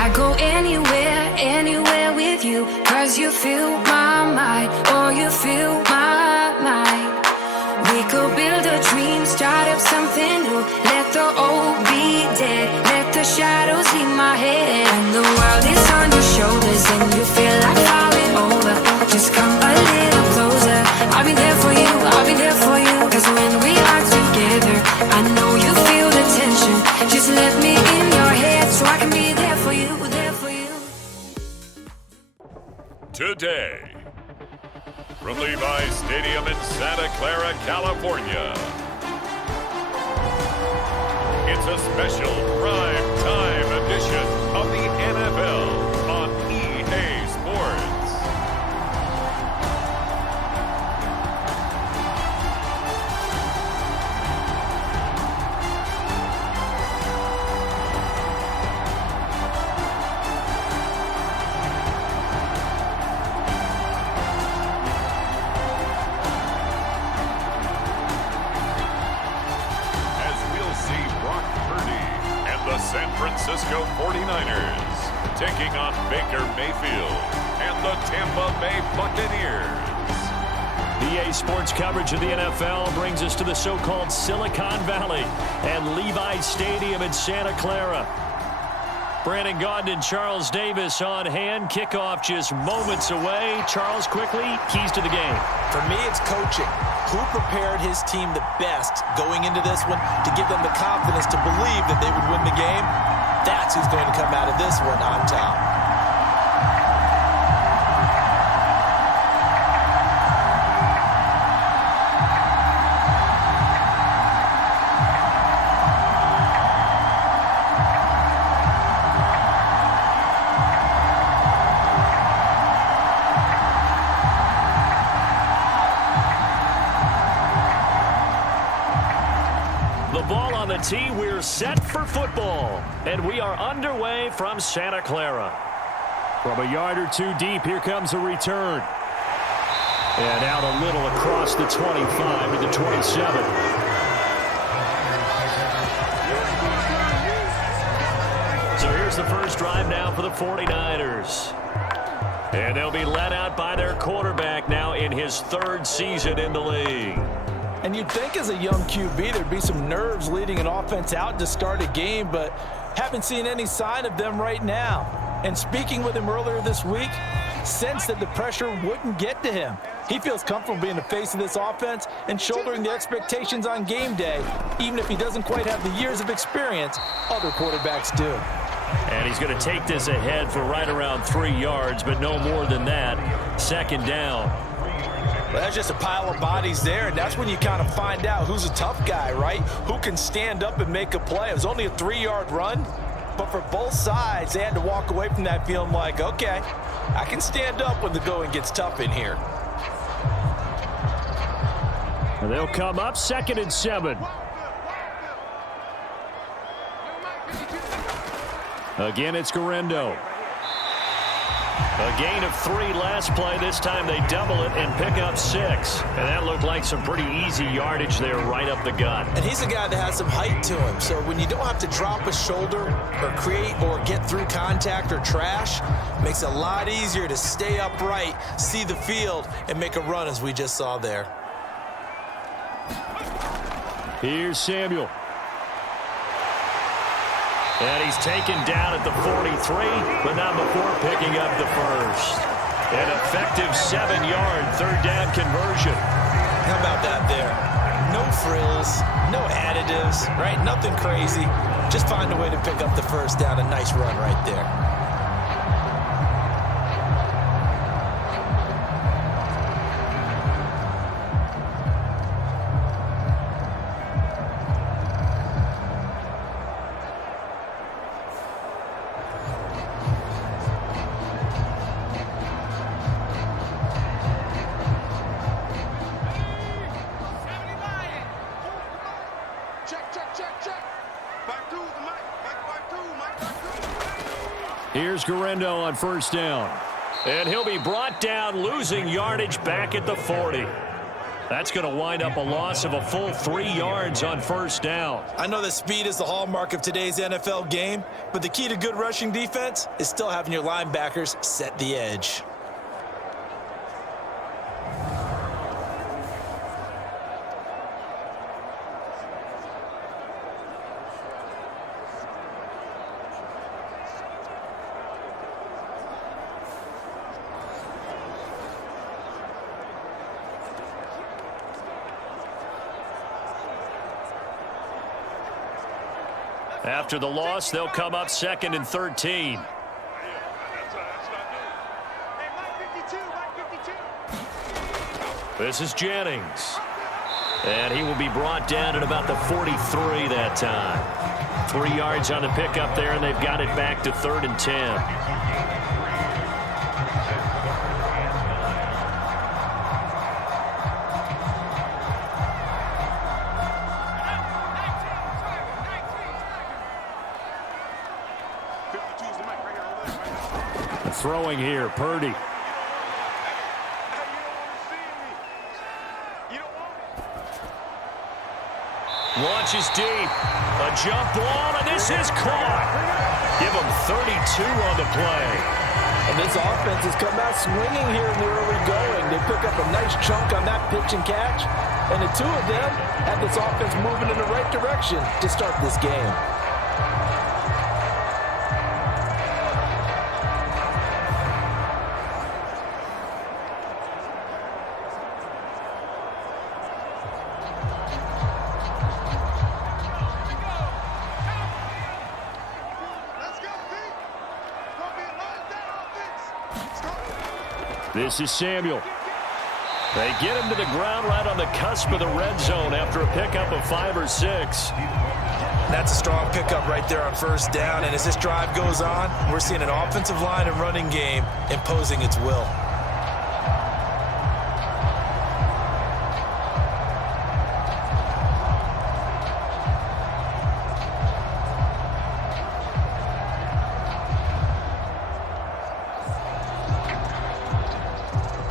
I go anywhere, anywhere with you, 'cause you fill my mind, or you fill my mind. We could build a dream, start up something new. Let the old be dead, let the shadows leave my head. And the world is on your shoulders and you feel like falling over. Just come a little closer. I'll be there for you, I'll be there for you. 'Cause when we are together, I know you feel the tension. Just let me in your head so I can be there for you, there for you. Today, from Levi Stadium in Santa Clara, California, it's a special prime time edition of the NFL on EA Sports. San Francisco 49ers taking on Baker Mayfield and the Tampa Bay Buccaneers. EA Sports coverage of the NFL brings us to the so-called Silicon Valley and Levi Stadium in Santa Clara. Brandon Gaudin and Charles Davis on hand. Kickoff just moments away. Charles, quickly, keys to the game. For me, it's coaching. Who prepared his team the best going into this one to give them the confidence to believe that they would win the game? That's who's going to come out of this one on top. Tee, we're set for football, and we are underway from Santa Clara. From a yard or two deep, here comes a return. And out a little across the 25 to the 27. So here's the first drive now for the 49ers. And they'll be led out by their quarterback now in his third season in the league. And you'd think as a young QB there'd be some nerves leading an offense out to start a game, but haven't seen any sign of them right now. And speaking with him earlier this week, sensed that the pressure wouldn't get to him. He feels comfortable being the face of this offense and shouldering the expectations on game day, even if he doesn't quite have the years of experience other quarterbacks do. And he's going to take this ahead for right around 3 yards, but no more than that. Second down. Well, that's just a pile of bodies there, and that's when you kind of find out who's a tough guy, right? Who can stand up and make a play. It was only a 3-yard run, but for both sides, they had to walk away from that feeling like, okay, I can stand up when the going gets tough in here. And they'll come up 2nd and 7. Again, it's Guerrero. A gain of 3 last play. This time they double it and pick up 6. And that looked like some pretty easy yardage there right up the gut. And he's a guy that has some height to him. So when you don't have to drop a shoulder or create or get through contact or trash, it makes it a lot easier to stay upright, see the field, and make a run as we just saw there. Here's Samuel. And he's taken down at the 43, but not before picking up the first. An effective 7-yard third down conversion. How about that there? No frills, no additives, right? Nothing crazy. Just find a way to pick up the first down. A nice run right there. Here's Guerrero on first down. And he'll be brought down, losing yardage back at the 40. That's going to wind up a loss of a full 3 yards on first down. I know that speed is the hallmark of today's NFL game, but the key to good rushing defense is still having your linebackers set the edge. After the loss, they'll come up 2nd and 13. This is Jennings. And he will be brought down at about the 43 that time. 3 yards on the pickup there, and they've got it back to 3rd and 10. Throwing here, Purdy. Launches deep. A jump ball, and this is caught. Give him 32 on the play. And this offense has come out swinging here in the early going. They pick up a nice chunk on that pitch and catch. And the two of them have this offense moving in the right direction to start this game. This is Samuel. They get him to the ground right on the cusp of the red zone after a pickup of 5 or 6. That's a strong pickup right there on first down. And as this drive goes on, we're seeing an offensive line and running game imposing its will.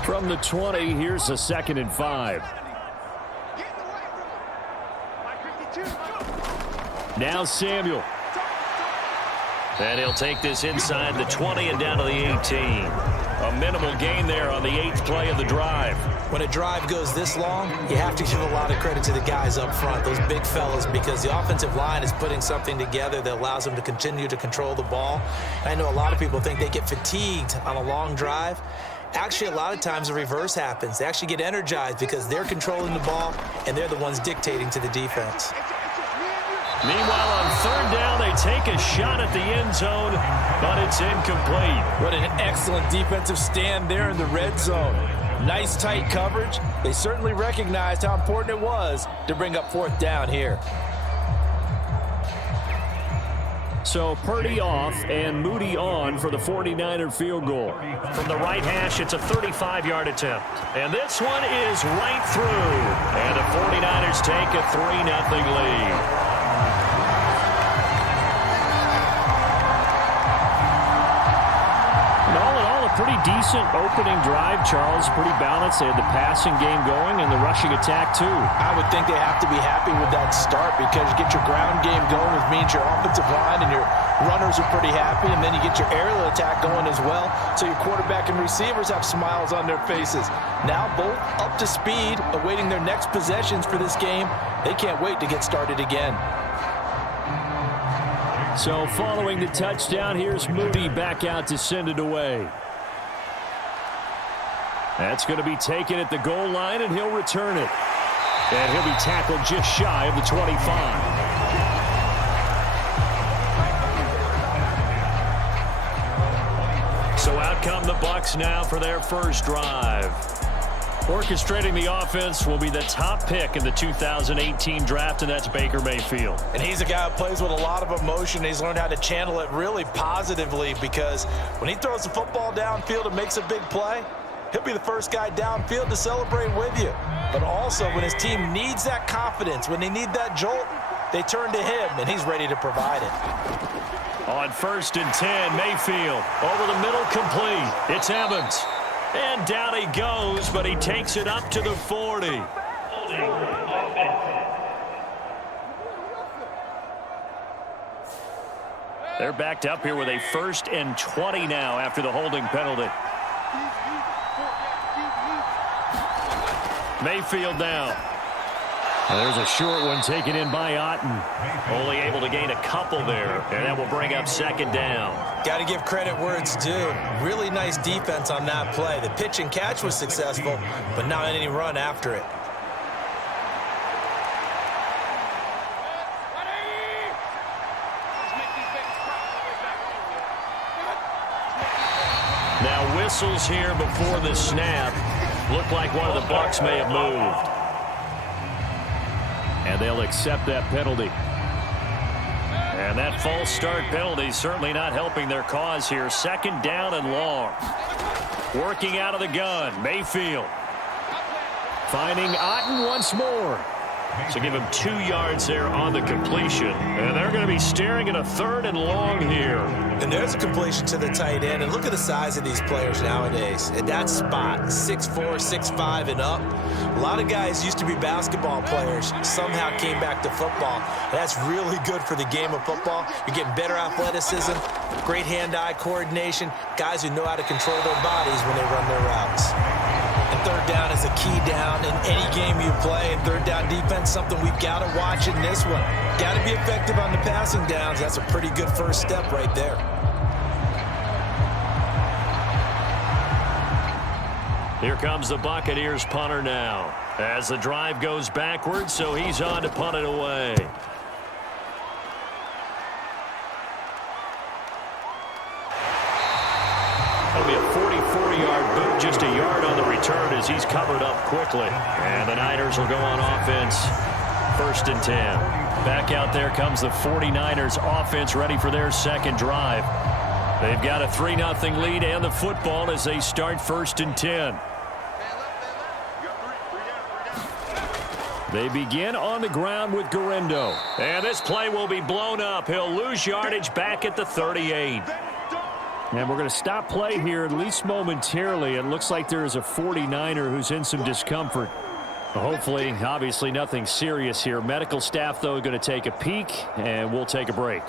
From the 20, here's a 2nd and 5. Now Samuel. And he'll take this inside the 20 and down to the 18. A minimal gain there on the 8th play of the drive. When a drive goes this long, you have to give a lot of credit to the guys up front, those big fellas, because the offensive line is putting something together that allows them to continue to control the ball. I know a lot of people think they get fatigued on a long drive. Actually, a lot of times the reverse happens. They actually get energized because they're controlling the ball and they're the ones dictating to the defense. Meanwhile, on 3rd down, they take a shot at the end zone, but it's incomplete. What an excellent defensive stand there in the red zone. Nice tight coverage. They certainly recognized how important it was to bring up 4th down here. So Purdy off and Moody on for the 49er field goal. From the right hash, it's a 35-yard attempt. And this one is right through. And the 49ers take a 3-0 lead. Pretty decent opening drive, Charles. Pretty balanced. They had the passing game going and the rushing attack, too. I would think they have to be happy with that start because you get your ground game going, which means your offensive line and your runners are pretty happy, and then you get your aerial attack going as well, so your quarterback and receivers have smiles on their faces. Now both up to speed, awaiting their next possessions for this game. They can't wait to get started again. So following the touchdown, here's Moody back out to send it away. That's going to be taken at the goal line, and he'll return it. And he'll be tackled just shy of the 25. So out come the Bucs now for their first drive. Orchestrating the offense will be the top pick in the 2018 draft, and that's Baker Mayfield. And he's a guy who plays with a lot of emotion. He's learned how to channel it really positively because when he throws the football downfield and makes a big play, he'll be the first guy downfield to celebrate with you. But also, when his team needs that confidence, when they need that jolt, they turn to him, and he's ready to provide it. On 1st and 10, Mayfield over the middle, complete. It's Evans. And down he goes, but he takes it up to the 40. They're backed up here with a 1st and 20 now after the holding penalty. Mayfield now. And there's a short one taken in by Otten. Only able to gain a couple there, and that will bring up 2nd down. Got to give credit where it's due. Really nice defense on that play. The pitch and catch was successful, but not any run after it. Now whistles here before the snap. Looked like one of the Bucs may have moved. And they'll accept that penalty. And that false start penalty certainly not helping their cause here. 2nd down and long. Working out of the gun. Mayfield. Finding Otten once more. So give him 2 yards there on the completion. And they're going to be staring at a 3rd and long here. And there's a completion to the tight end. And look at the size of these players nowadays. At that spot, 6'4", 6'5", and up. A lot of guys used to be basketball players, somehow came back to football. That's really good for the game of football. You're getting better athleticism, great hand-eye coordination, guys who know how to control their bodies when they run their routes. And 3rd down is a key down in any game you play. And 3rd down defense, something we've got to watch in this one. Got to be effective on the passing downs. That's a pretty good first step right there. Here comes the Buccaneers punter now. As the drive goes backwards, so he's on to punt it away. That'll be a 44-yard boot, just a yard on the return as he's covered up quickly. And the Niners will go on offense, 1st and 10. Back out there comes the 49ers offense ready for their 2nd drive. They've got a 3-0 lead and the football as they start 1st and 10. They begin on the ground with Guerendo. And this play will be blown up. He'll lose yardage back at the 38. And we're going to stop play here, at least momentarily. It looks like there is a 49er who's in some discomfort. Hopefully, obviously nothing serious here. Medical staff, though, going to take a peek, and we'll take a break.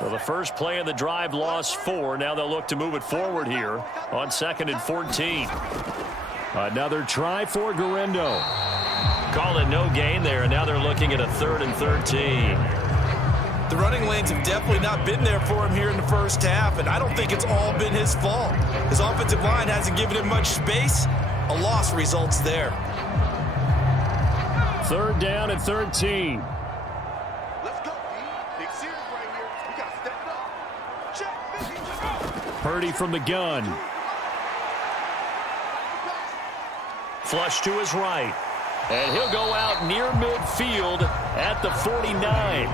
Well, the first play of the drive lost 4. Now they'll look to move it forward here on 2nd and 14. Another try for Guerendo. Call it no gain there, and now they're looking at a 3rd and 13. The running lanes have definitely not been there for him here in the first half, and I don't think it's all been his fault. His offensive line hasn't given him much space. A loss results there. 3rd down and 13. Purdy from the gun. Flush to his right. And he'll go out near midfield at the 49.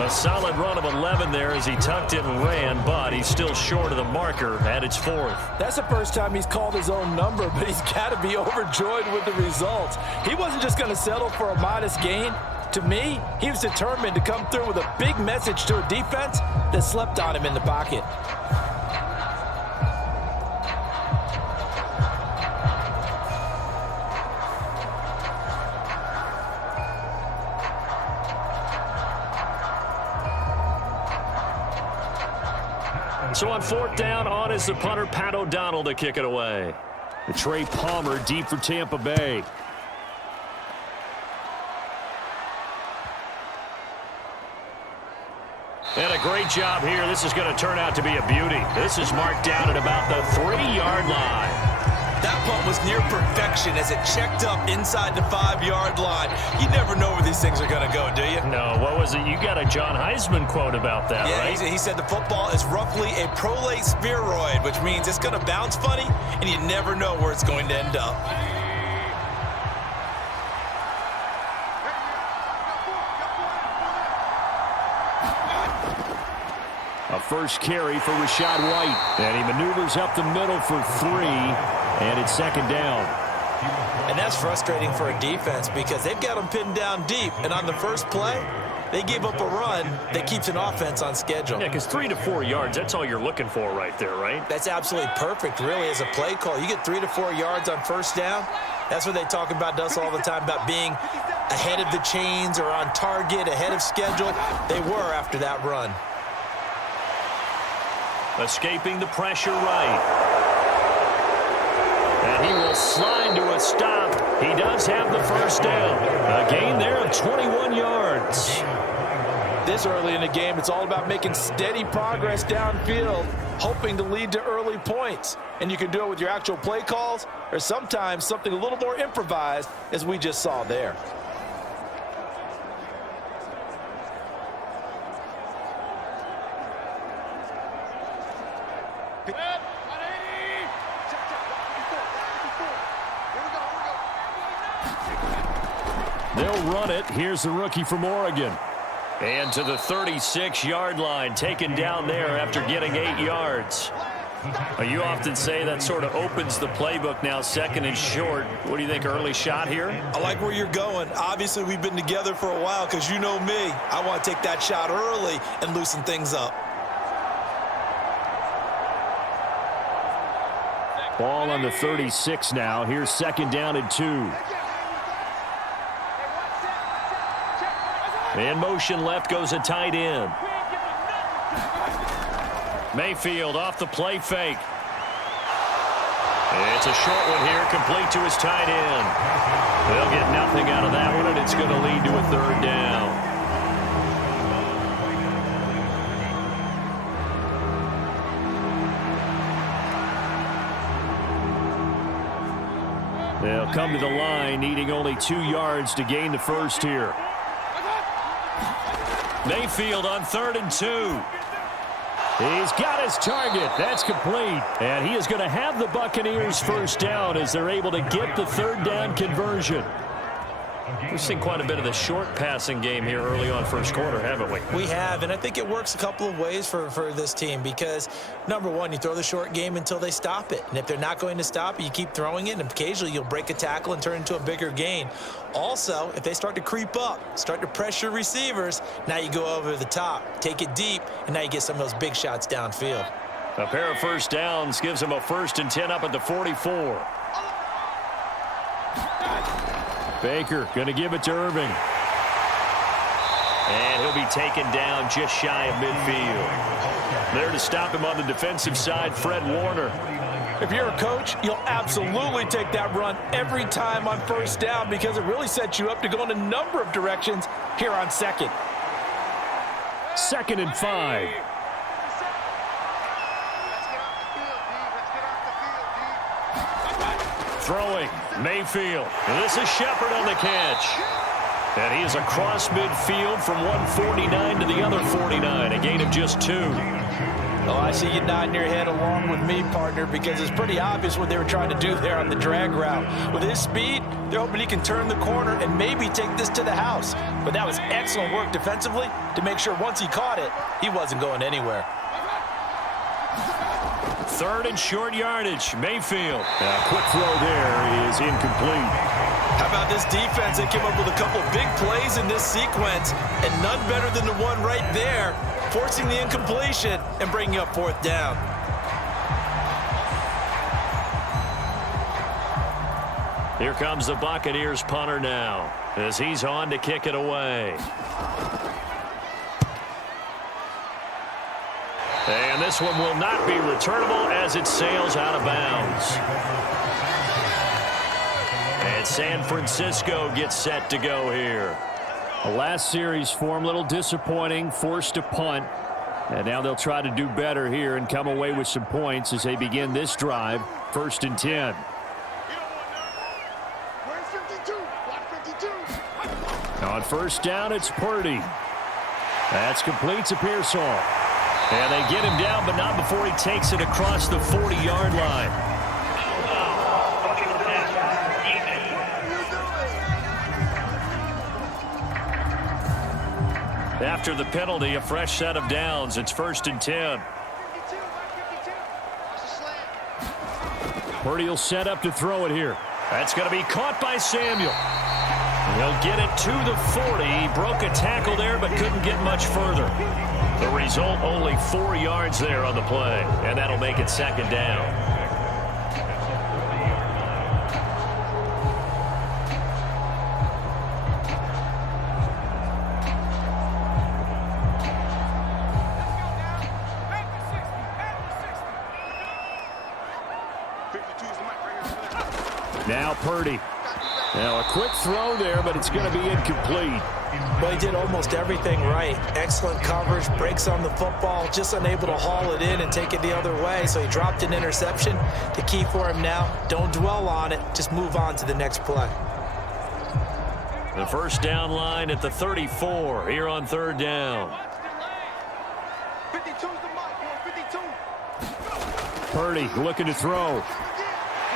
A solid run of 11 there as he tucked it and ran, but he's still short of the marker at its 4th. That's the first time he's called his own number, but he's got to be overjoyed with the results. He wasn't just going to settle for a modest gain. To me, he was determined to come through with a big message to a defense that slept on him in the pocket. So on 4th down, on is the punter, Pat O'Donnell, to kick it away. Trey Palmer deep for Tampa Bay. And a great job here. This is going to turn out to be a beauty. This is marked down at about the 3-yard line. That punt was near perfection as it checked up inside the 5-yard line. You never know where these things are going to go, do you? No, what was it? You got a John Heisman quote about that, right? Yeah, he said the football is roughly a prolate spheroid, which means it's going to bounce funny, and you never know where it's going to end up. A first carry for Rachaad White. And he maneuvers up the middle for 3, and it's second down. And that's frustrating for a defense because they've got them pinned down deep. And on the first play, they gave up a run that keeps an offense on schedule. Yeah, because 3 to 4 yards, that's all you're looking for right there, right? That's absolutely perfect, really, as a play call. You get 3 to 4 yards on first down. That's what they talk about us all the time, about being ahead of the chains or on target, ahead of schedule. They were after that run. Escaping the pressure right. And he will slide to a stop. He does have the first down. A gain there of 21 yards. This early in the game, it's all about making steady progress downfield, hoping to lead to early points. And you can do it with your actual play calls or sometimes something a little more improvised, as we just saw there. They'll run it. Here's the rookie from Oregon. And to the 36-yard line, taken down there after getting 8 yards. You often say that sort of opens the playbook now, second and short. What do you think, early shot here? I like where you're going. Obviously, we've been together for a while because you know me. I want to take that shot early and loosen things up. Ball on the 36 now. Here's second down and 2. In motion left goes a tight end. Mayfield off the play fake. It's a short one here, complete to his tight end. They'll get nothing out of that one, and it's going to lead to a third down. They'll come to the line, needing only 2 yards to gain the first here. Mayfield on 3rd and 2. He's got his target. That's complete. And he is going to have the Buccaneers first down as they're able to get the third down conversion. We've seen quite a bit of the short passing game here early on first quarter, haven't we? We have, and I think it works a couple of ways for this team because, number one, you throw the short game until they stop it. And if they're not going to stop it, you keep throwing it, and occasionally you'll break a tackle and turn into a bigger gain. Also, if they start to creep up, start to pressure receivers, now you go over the top, take it deep, and now you get some of those big shots downfield. A pair of first downs gives them a 1st and 10 up at the 44. Baker going to give it to Irving. And he'll be taken down just shy of midfield. There to stop him on the defensive side, Fred Warner. If you're a coach, you'll absolutely take that run every time on first down because it really sets you up to go in a number of directions here on second. 2nd and 5. Throwing, Mayfield. And this is Shepard on the catch. And he is across midfield from 149 to the other 49, a gain of just 2. Oh, I see you nodding your head along with me, partner, because it's pretty obvious what they were trying to do there on the drag route. With his speed, they're hoping he can turn the corner and maybe take this to the house. But that was excellent work defensively to make sure once he caught it, he wasn't going anywhere. 3rd and short yardage. Mayfield. A quick throw there is incomplete. How about this defense? They came up with a couple of big plays in this sequence, and none better than the one right there, forcing the incompletion and bringing up 4th down. Here comes the Buccaneers punter now as he's on to kick it away. And this one will not be returnable as it sails out of bounds. And San Francisco gets set to go here. The last series form a little disappointing, forced to punt. And now they'll try to do better here and come away with some points as they begin this drive, 1st and 10. On first down, it's Purdy. That's complete to Pearsall. And they get him down, but not before he takes it across the 40-yard line. After the penalty, a fresh set of downs. It's 1st and 10. Purdy will set up to throw it here. That's going to be caught by Samuel. He'll get it to the 40. He broke a tackle there but couldn't get much further. The result, only 4 yards there on the play, and that'll make it 2nd down. Now Purdy. Now a quick throw there, but it's going to be incomplete. Well, he did almost everything right. Excellent coverage, breaks on the football, just unable to haul it in and take it the other way. So he dropped an interception. The key for him now, don't dwell on it. Just move on to the next play. The first down line at the 34 here on 3rd down. 52's the mark, 52. Purdy looking to throw.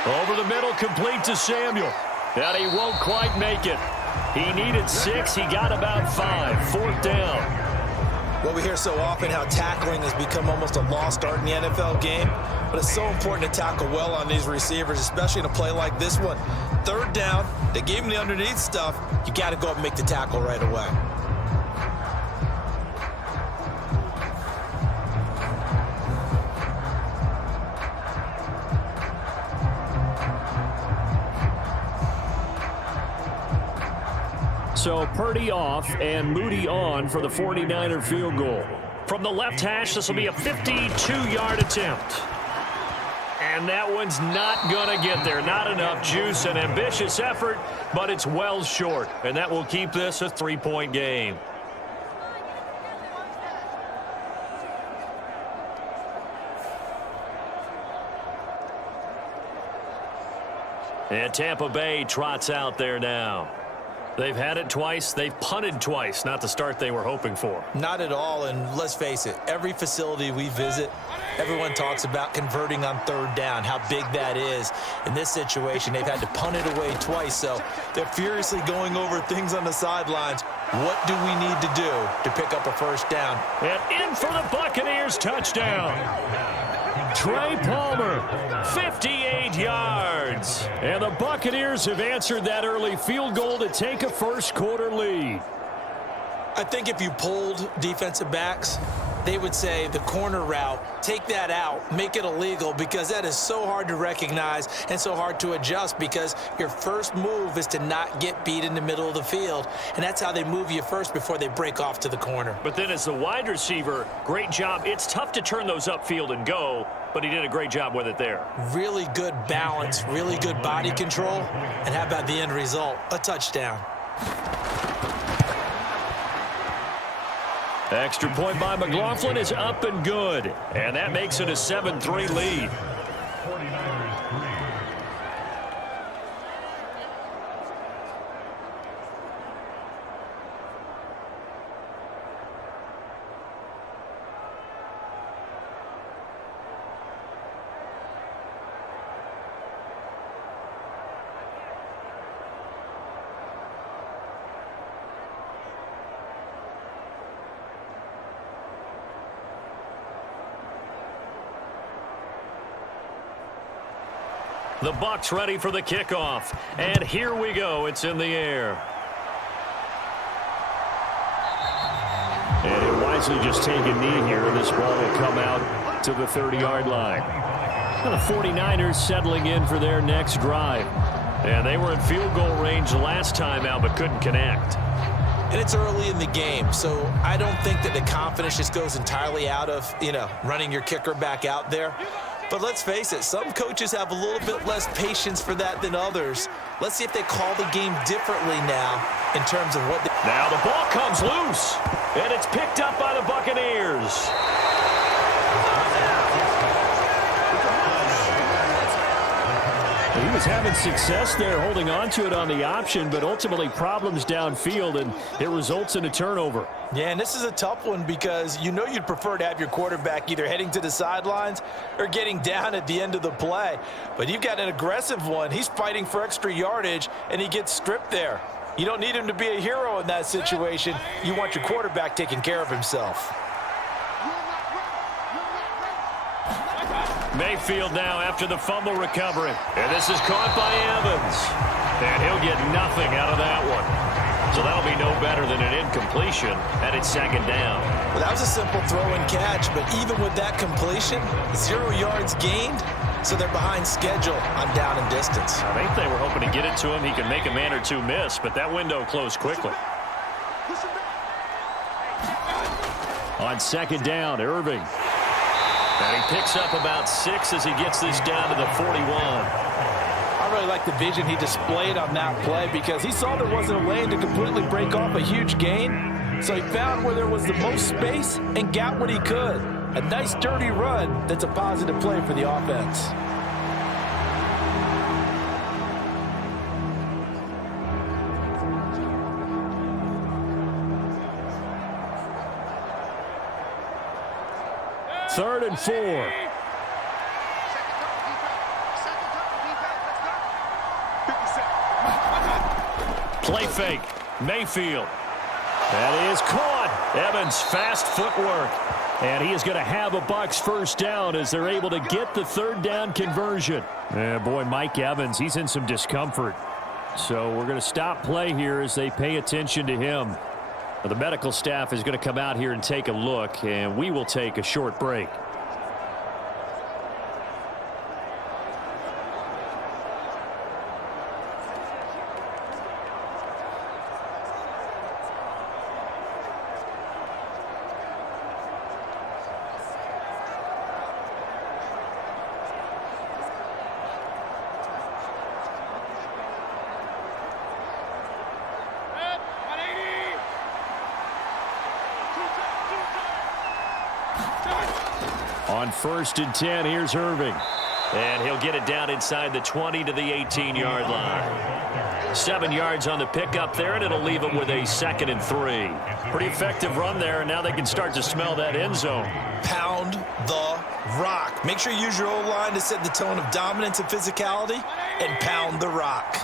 Over the middle, complete to Samuel. And he won't quite make it. He needed 6. He got about 5. 4th down. Well, we hear so often how tackling has become almost a lost art in the NFL game. But it's so important to tackle well on these receivers, especially in a play like this one. 3rd down, they gave him the underneath stuff. You got to go up and make the tackle right away. So Purdy off and Moody on for the 49er field goal. From the left hash, this will be a 52-yard attempt. And that one's not going to get there. Not enough juice. An ambitious effort, but it's well short. And that will keep this a 3-point game. And Tampa Bay trots out there now. They've had it twice. They've punted twice. Not the start they were hoping for. Not at all, and let's face it, every facility we visit, everyone talks about converting on 3rd down, how big that is. In this situation, they've had to punt it away twice, so they're furiously going over things on the sidelines. What do we need to do to pick up a 1st down? And in for the Buccaneers, touchdown. Trey Palmer, 58 yards. And the Buccaneers have answered that early field goal to take a first-quarter lead. I think if you polled defensive backs, they would say the corner route, take that out, make it illegal, because that is so hard to recognize and so hard to adjust, because your first move is to not get beat in the middle of the field, and that's how they move you first before they break off to the corner. But then as the wide receiver, great job. It's tough to turn those upfield and go, but he did a great job with it there. Really good balance, really good body control, and how about the end result? A touchdown. Extra point by McLaughlin is up and good. And that makes it a 7-3 lead. The Bucs ready for the kickoff. And here we go. It's in the air. And it wisely just take a knee here. This ball will come out to the 30-yard line. And the 49ers settling in for their next drive. And they were in field goal range the last time out but couldn't connect. And it's early in the game, so I don't think that the confidence just goes entirely out of, running your kicker back out there. But let's face it, some coaches have a little bit less patience for that than others. Let's see if they call the game differently now in terms of what they... Now the ball comes loose, and it's picked up by the Buccaneers. He was having success there holding on to it on the option, but ultimately problems downfield, and it results in a turnover. Yeah, and this is a tough one because you'd prefer to have your quarterback either heading to the sidelines or getting down at the end of the play. But you've got an aggressive one. He's fighting for extra yardage, and he gets stripped there. You don't need him to be a hero in that situation. You want your quarterback taking care of himself. Mayfield now after the fumble recovery. And this is caught by Evans. And he'll get nothing out of that one. So that'll be no better than an incompletion, and it's second down. Well, that was a simple throw and catch, but even with that completion, 0 yards gained, so they're behind schedule on down and distance. I think they were hoping to get it to him. He can make a man or two miss, but that window closed quickly. On second down, Irving. And he picks up about 6 as he gets this down to the 41. I really like the vision he displayed on that play because he saw there wasn't a lane to completely break off a huge gain. So he found where there was the most space and got what he could. A nice dirty run that's a positive play for the offense. Third and 4. Play fake. Mayfield. That is caught. Evans, fast footwork. And he is going to have a Bucs first down as they're able to get the third down conversion. Boy, Mike Evans, he's in some discomfort. So we're going to stop play here as they pay attention to him. The medical staff is going to come out here and take a look, and we will take a short break. On 1st and 10, here's Irving. And he'll get it down inside the 20 to the 18-yard line. 7 yards on the pickup there, and it'll leave them with a 2nd and 3. Pretty effective run there, and now they can start to smell that end zone. Pound the rock. Make sure you use your O-line to set the tone of dominance and physicality, and pound the rock.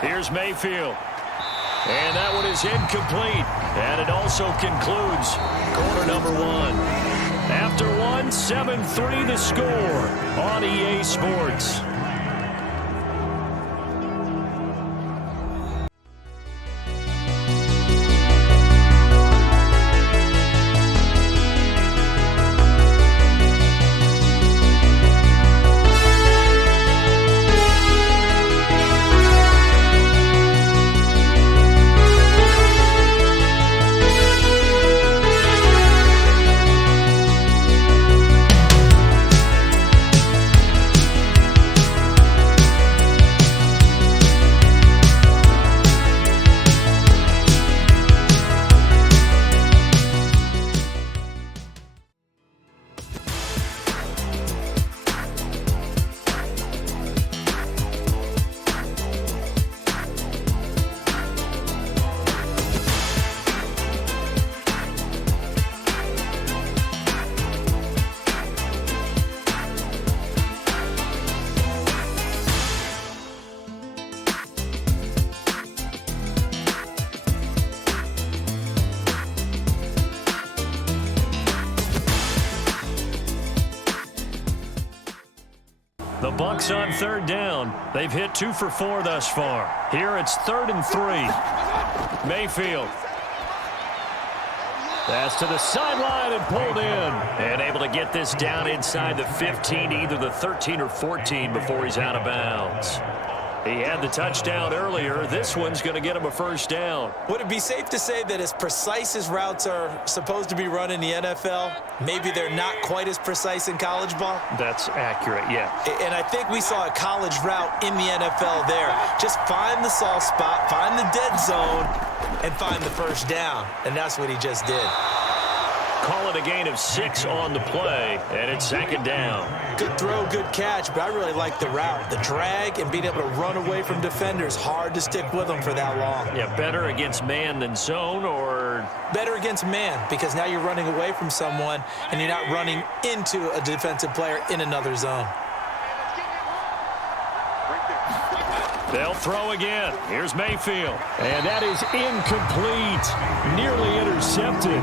Here's Mayfield. And that one is incomplete. And it also concludes quarter number 1. After 1, 7-3 the score on EA Sports. The Bucs on 3rd down. They've hit 2 for 4 thus far. Here it's 3rd and 3. Mayfield. Pass to the sideline and pulled in. And able to get this down inside the 15, either the 13 or 14 before he's out of bounds. He had the touchdown earlier. This one's going to get him a first down. Would it be safe to say that as precise as routes are supposed to be run in the NFL, maybe they're not quite as precise in college ball? That's accurate, yeah. And I think we saw a college route in the NFL there. Just find the soft spot, find the dead zone, and find the first down. And that's what he just did. Call it a gain of 6 on the play, and it's 2nd down. Good throw, good catch, but I really like the route. The drag and being able to run away from defenders, hard to stick with them for that long. Yeah, better against man than zone, or? Better against man, because now you're running away from someone, and you're not running into a defensive player in another zone. They'll throw again. Here's Mayfield. And that is incomplete. Nearly intercepted.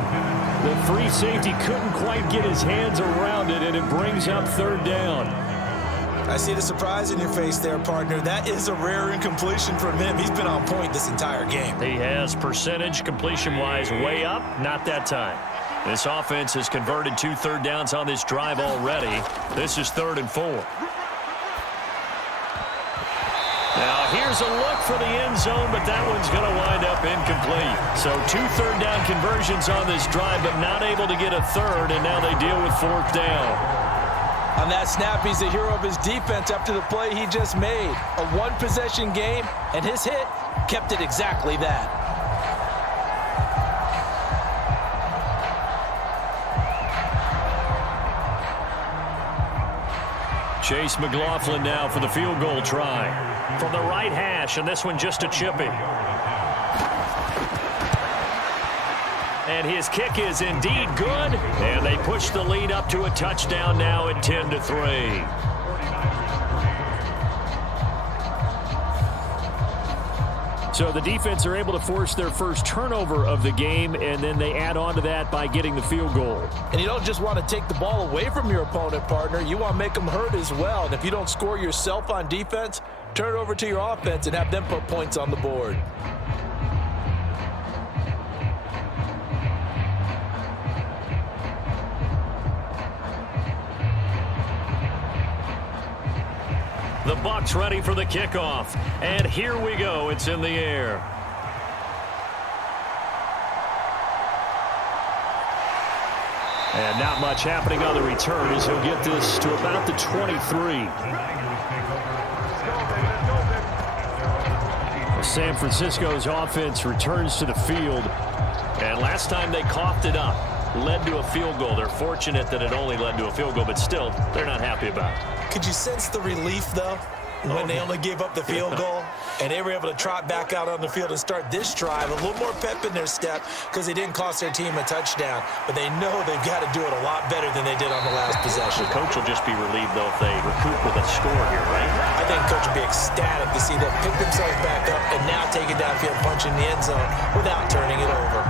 The free safety couldn't quite get his hands around it, and it brings up third down. I see the surprise in your face there, partner. That is a rare incompletion from him. He's been on point this entire game. He has percentage completion-wise way up. Not that time. This offense has converted 2 third downs on this drive already. This is 3rd and 4. Now, here's a look for the end zone, but that one's going to wind up incomplete. So 2 third down conversions on this drive, but not able to get a third, and now they deal with 4th down. On that snap, he's the hero of his defense after the play he just made. A one-possession game, and his hit kept it exactly that. Chase McLaughlin now for the field goal try. From the right hash, and this one just a chippy. And his kick is indeed good. And they push the lead up to a touchdown now at 10-3. So the defense are able to force their first turnover of the game, and then they add on to that by getting the field goal. And you don't just want to take the ball away from your opponent, partner. You want to make them hurt as well. And if you don't score yourself on defense, turn it over to your offense and have them put points on the board. The Bucs ready for the kickoff. And here we go. It's in the air. And not much happening on the return as he'll get this to about the 23. San Francisco's offense returns to the field. And last time they coughed it up, led to a field goal. They're fortunate that it only led to a field goal, but still, they're not happy about it. Could you sense the relief, though, when they only gave up the field goal and they were able to trot back out on the field and start this drive? A little more pep in their step because they didn't cost their team a touchdown, but they know they've got to do it a lot better than they did on the last possession. The coach will just be relieved, though, if they recoup with a score here, right? I think coach will be ecstatic to see them pick themselves back up and now take it downfield, punch in the end zone without turning it over.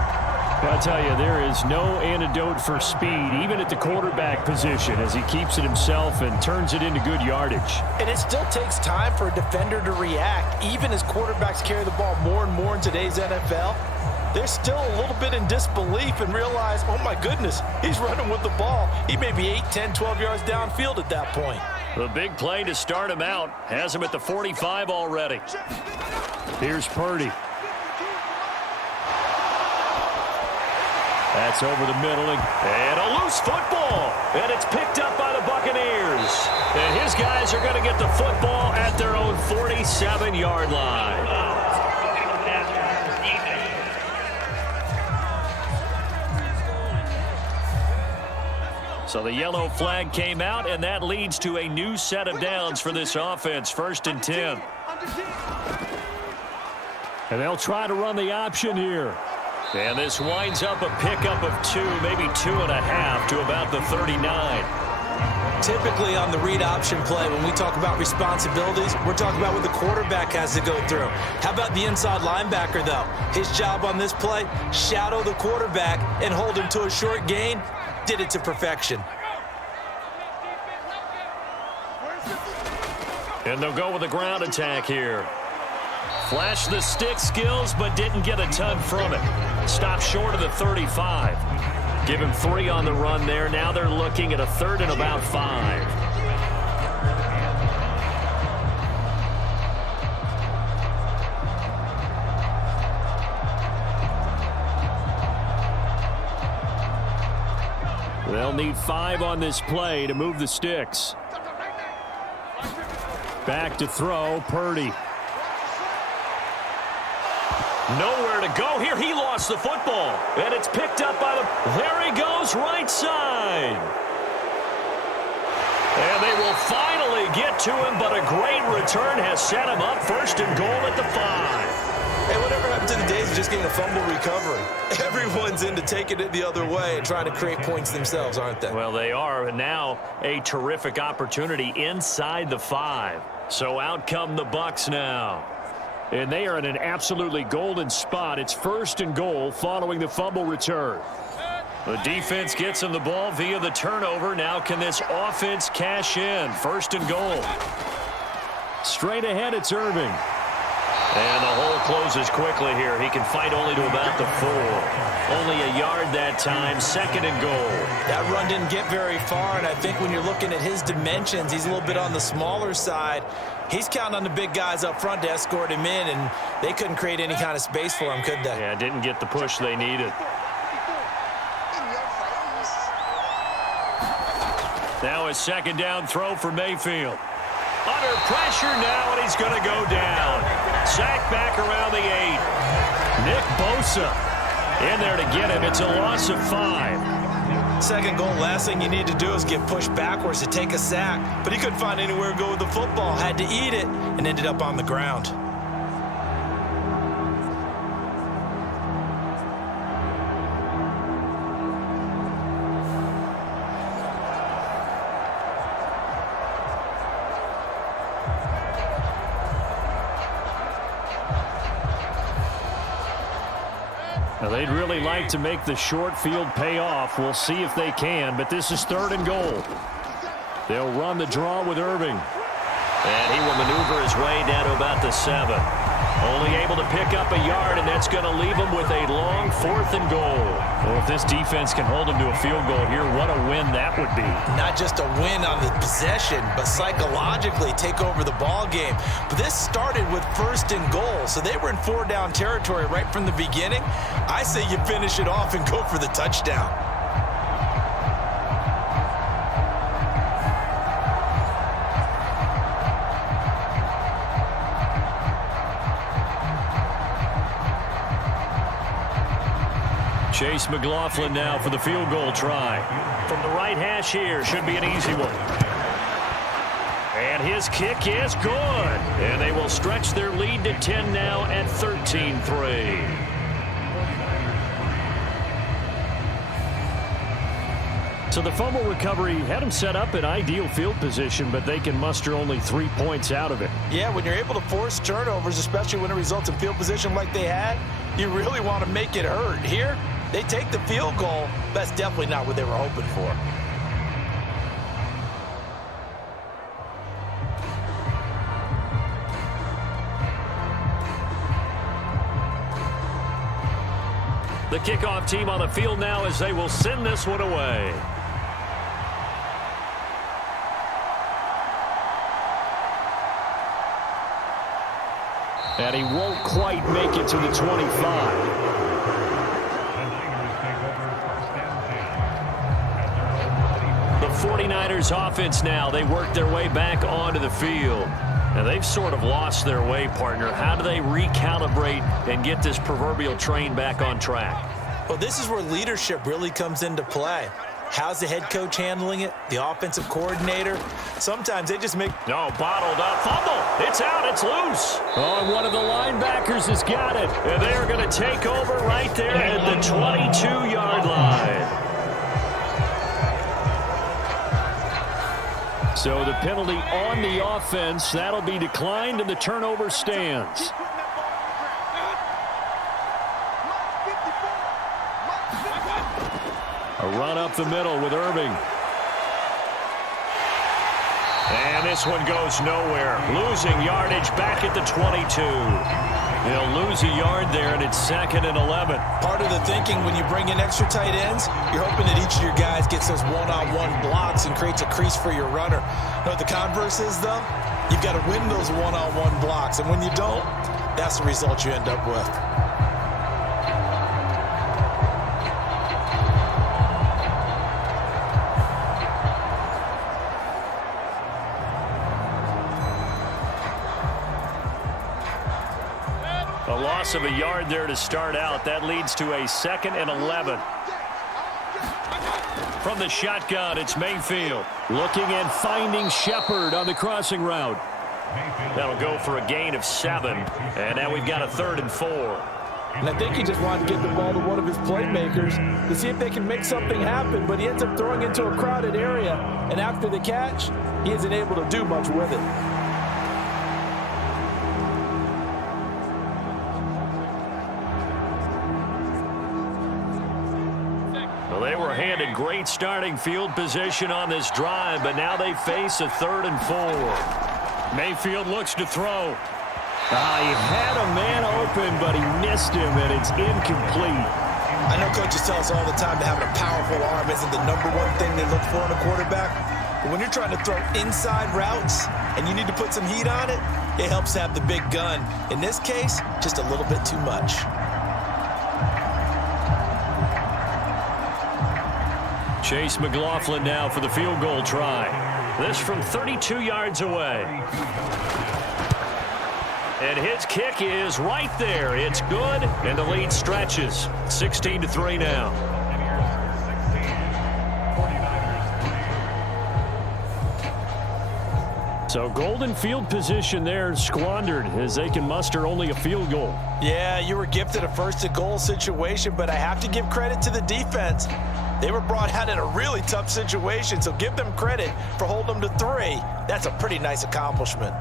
I'll tell you, there is no antidote for speed, even at the quarterback position, as he keeps it himself and turns it into good yardage. And it still takes time for a defender to react. Even as quarterbacks carry the ball more and more in today's NFL, they're still a little bit in disbelief and realize, oh my goodness, he's running with the ball. He may be 8, 10, 12 yards downfield at that point. The big play to start him out has him at the 45 already. Here's Purdy. That's over the middle, and a loose football, and it's picked up by the Buccaneers. And his guys are going to get the football at their own 47-yard line. So the yellow flag came out, and that leads to a new set of downs for this offense, 1st and 10. And they'll try to run the option here. And this winds up a pickup of 2, maybe 2.5 to about the 39. Typically on the read option play, when we talk about responsibilities, we're talking about what the quarterback has to go through. How about the inside linebacker, though? His job on this play, shadow the quarterback and hold him to a short gain. Did it to perfection. And they'll go with a ground attack here. Flashed the stick skills, but didn't get a ton from it. Stopped short of the 35. Give him 3 on the run there. Now they're looking at a 3rd and about 5. They'll need 5 on this play to move the sticks. Back to throw, Purdy. Nowhere to go here. He lost the football. And it's picked up by the... There he goes, right side. And they will finally get to him, but a great return has set him up 1st and goal at the 5. Hey, whatever happened to the days of just getting a fumble recovery? Everyone's into taking it the other way and trying to create points themselves, aren't they? Well, they are. And now a terrific opportunity inside the 5. So out come the Bucs now. And they are in an absolutely golden spot. It's 1st and goal following the fumble return. The defense gets him the ball via the turnover. Now can this offense cash in? 1st and goal. Straight ahead, it's Irving. And the hole closes quickly here. He can fight only to about the 4. Only a yard that time. 2nd and goal. That run didn't get very far, and I think when you're looking at his dimensions, he's a little bit on the smaller side. He's counting on the big guys up front to escort him in, and they couldn't create any kind of space for him, could they? Yeah, didn't get the push they needed. Now a 2nd down throw for Mayfield. Under pressure now, and he's going to go down. Sacked back around the 8. Nick Bosa in there to get him. It's a loss of 5. 2nd goal, last thing you need to do is get pushed backwards to take a sack. But he couldn't find anywhere to go with the football. Had to eat it and ended up on the ground. Now, they'd really like to make the short field pay off. We'll see if they can, but this is 3rd and goal. They'll run the draw with Irving. And he will maneuver his way down to about the 7. Only able to pick up a yard, and that's going to leave him with a long 4th and goal. Well, if this defense can hold him to a field goal here, what a win that would be. Not just a win on the possession, but psychologically take over the ball game. But this started with 1st and goal, so they were in 4-down territory right from the beginning. I say you finish it off and go for the touchdown. Chase McLaughlin now for the field goal try. From the right hash here, should be an easy one. And his kick is good. And they will stretch their lead to 10 now at 13-3. So the fumble recovery had them set up in ideal field position, but they can muster only 3 points out of it. Yeah, when you're able to force turnovers, especially when it results in field position like they had, you really want to make it hurt. Here, they take the field goal. That's definitely not what they were hoping for. The kickoff team on the field now as they will send this one away. And he won't quite make it to the 25. The 49ers offense now, they work their way back onto the field. Now they've sort of lost their way, partner. How do they recalibrate and get this proverbial train back on track? Well, this is where leadership really comes into play. How's the head coach handling it? The offensive coordinator? Sometimes they just make... No, bottled up. Fumble. It's out. It's loose. Oh, and one of the linebackers has got it. And they are going to take over right there at the 22-yard line. So the penalty on the offense, that'll be declined, and the turnover stands. A run up the middle with Irving. And this one goes nowhere. Losing yardage back at the 22. They'll lose a yard there, and it's 2nd and 11. Part of the thinking when you bring in extra tight ends, you're hoping that each of your guys gets those one-on-one blocks and creates a crease for your runner. You know what the converse is, though? You've got to win those one-on-one blocks, and when you don't, that's the result you end up with. A loss of a yard there to start out. That leads to a 2nd and 11. From the shotgun, it's Mayfield. Looking and finding Shepard on the crossing route. That'll go for a gain of 7. And now we've got a 3rd and 4. And I think he just wanted to get the ball to one of his playmakers to see if they can make something happen, but he ends up throwing into a crowded area, and after the catch, he isn't able to do much with it. Well, they were handed great starting field position on this drive, but now they face a 3rd and 4. Mayfield looks to throw. He had a man open, but he missed him, and it's incomplete. I know coaches tell us all the time that having a powerful arm isn't the #1 thing they look for in a quarterback. But when you're trying to throw inside routes and you need to put some heat on it, it helps to have the big gun. In this case, just a little bit too much. Chase McLaughlin now for the field goal try. This from 32 yards away. And his kick is right there. It's good, and the lead stretches. 16-3 now. So golden field position there squandered as they can muster only a field goal. Yeah, you were gifted a first-to-goal situation, but I have to give credit to the defense. They were brought out in a really tough situation, so give them credit for holding them to 3. That's a pretty nice accomplishment.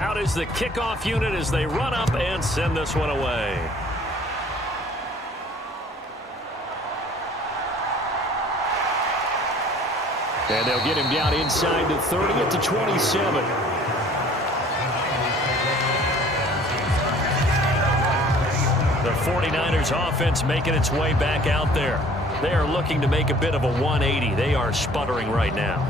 Out is the kickoff unit as they run up and send this one away. And they'll get him down inside the 30 at the 27. The 49ers offense making its way back out there. They are looking to make a bit of a 180. They are sputtering right now.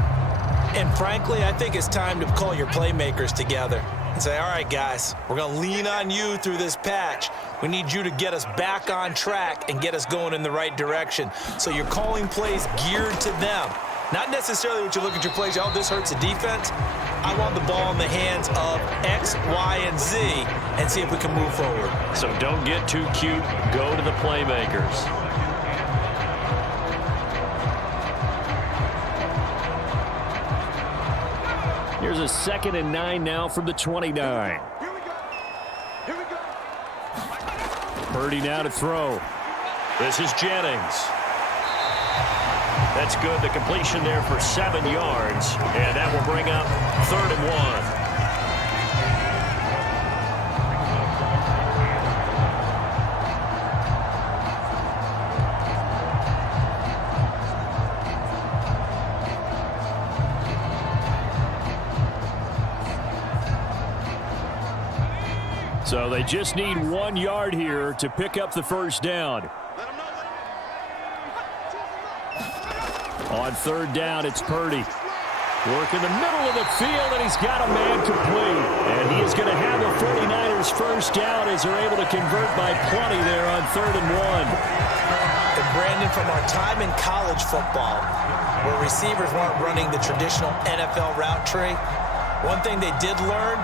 And frankly, I think it's time to call your playmakers together and say, all right, guys, we're going to lean on you through this patch. We need you to get us back on track and get us going in the right direction. So you're calling plays geared to them. Not necessarily what you look at your plays, oh, this hurts the defense. I want the ball in the hands of X, Y, and Z and see if we can move forward. So don't get too cute. Go to the playmakers. Here's a 2nd and 9 now from the 29. Here we go. Here we go. Purdy now to throw. This is Jennings. That's good. The completion there for 7 yards. And that will bring up 3rd and 1. So they just need 1 yard here to pick up the first down. On 3rd down, it's Purdy. Work in the middle of the field, and he's got a man complete. And he is going to have the 49ers first down as they're able to convert by plenty there on 3rd and 1. And Brandon, from our time in college football, where receivers weren't running the traditional NFL route tree, one thing they did learn,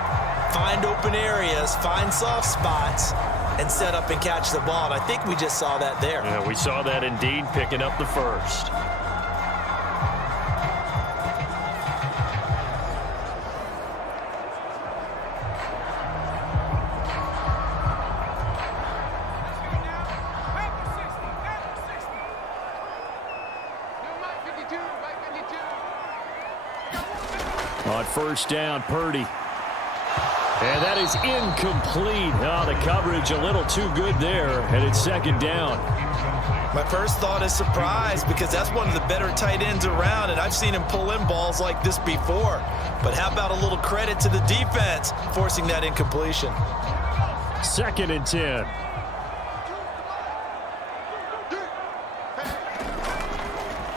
find open areas, find soft spots, and set up and catch the ball. And I think we just saw that there. Yeah, we saw that indeed, picking up the first. On 1st down, Purdy. And that is incomplete. Oh, the coverage a little too good there, and it's 2nd down. My first thought is surprise, because that's one of the better tight ends around, and I've seen him pull in balls like this before. But how about a little credit to the defense forcing that incompletion? 2nd and 10.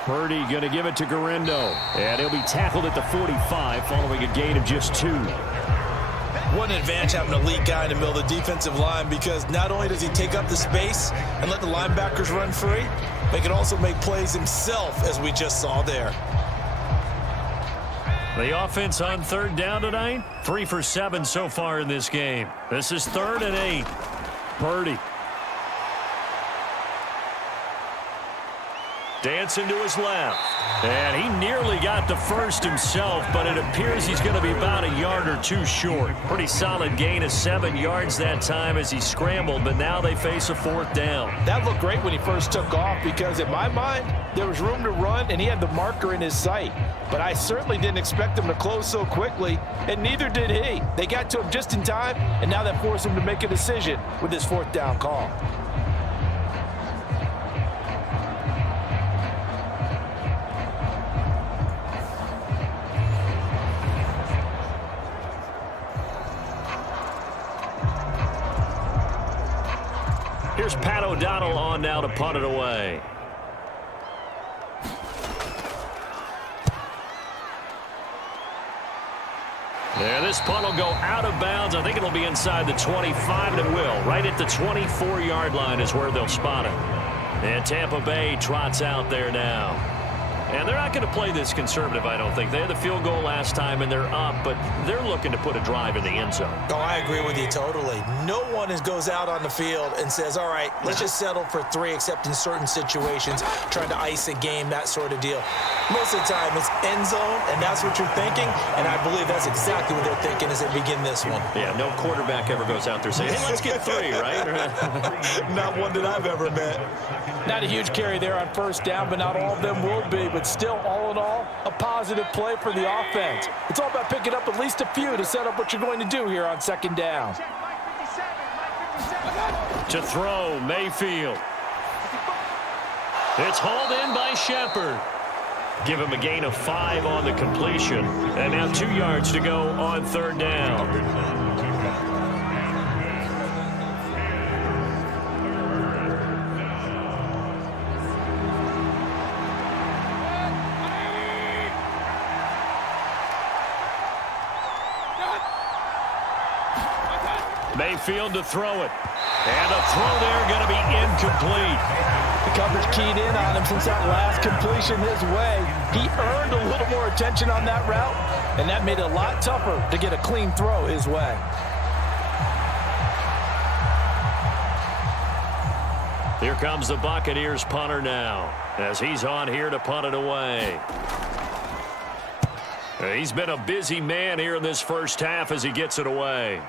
Purdy going to give it to Guerrero. And he'll be tackled at the 45 following a gain of just 2. What an advantage having an elite guy in the middle of the defensive line, because not only does he take up the space and let the linebackers run free, but he can also make plays himself, as we just saw there. The offense on 3rd down tonight, 3 for 7 so far in this game. This is 3rd and 8. Purdy. Dancing to his left. And he nearly got the first himself, but it appears he's going to be about a yard or two short. Pretty solid gain of 7 yards that time as he scrambled, but now they face a 4th down. That looked great when he first took off because in my mind, there was room to run and he had the marker in his sight. But I certainly didn't expect him to close so quickly, and neither did he. They got to him just in time, and now that forced him to make a decision with his 4th down call. Here's Pat O'Donnell on now to punt it away. Yeah, this punt will go out of bounds. I think it'll be inside the 25, and it will. Right at the 24-yard line is where they'll spot it. And Tampa Bay trots out there now. And they're not going to play this conservative, I don't think. They had the field goal last time, and they're up, but they're looking to put a drive in the end zone. Oh, I agree with you totally. No one goes out on the field and says, all right, let's just settle for 3, except in certain situations, trying to ice a game, that sort of deal. Most of the time, it's end zone, and that's what you're thinking, and I believe that's exactly what they're thinking as they begin this one. Yeah, no quarterback ever goes out there saying, hey, let's get 3, right? Not one that I've ever met. Not a huge carry there on 1st down, but not all of them will be. But still, all in all, a positive play for the offense. It's all about picking up at least a few to set up what you're going to do here on 2nd down. To throw, Mayfield. It's hauled in by Shepard. Give him a gain of 5 on the completion. And now 2 yards to go on 3rd down. Mayfield to throw it. And a throw there going to be incomplete. The coverage keyed in on him since that last completion his way. He earned a little more attention on that route, and that made it a lot tougher to get a clean throw his way. Here comes the Buccaneers punter now as he's on here to punt it away. He's been a busy man here in this 1st half as he gets it away.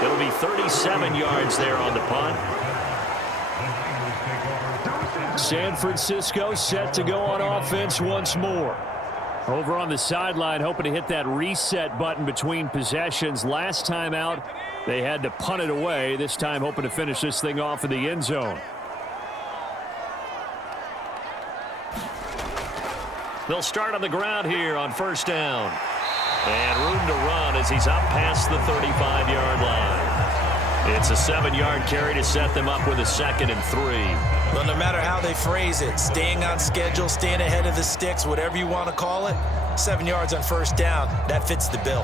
It'll be 37 yards there on the punt. San Francisco set to go on offense once more. Over on the sideline, hoping to hit that reset button between possessions. Last time out, they had to punt it away. This time, hoping to finish this thing off in the end zone. They'll start on the ground here on 1st down. And room to run as he's up past the 35-yard line. It's a 7-yard carry to set them up with a 2nd and 3. Well, no matter how they phrase it, staying on schedule, staying ahead of the sticks, whatever you want to call it, 7 yards on 1st down, that fits the bill.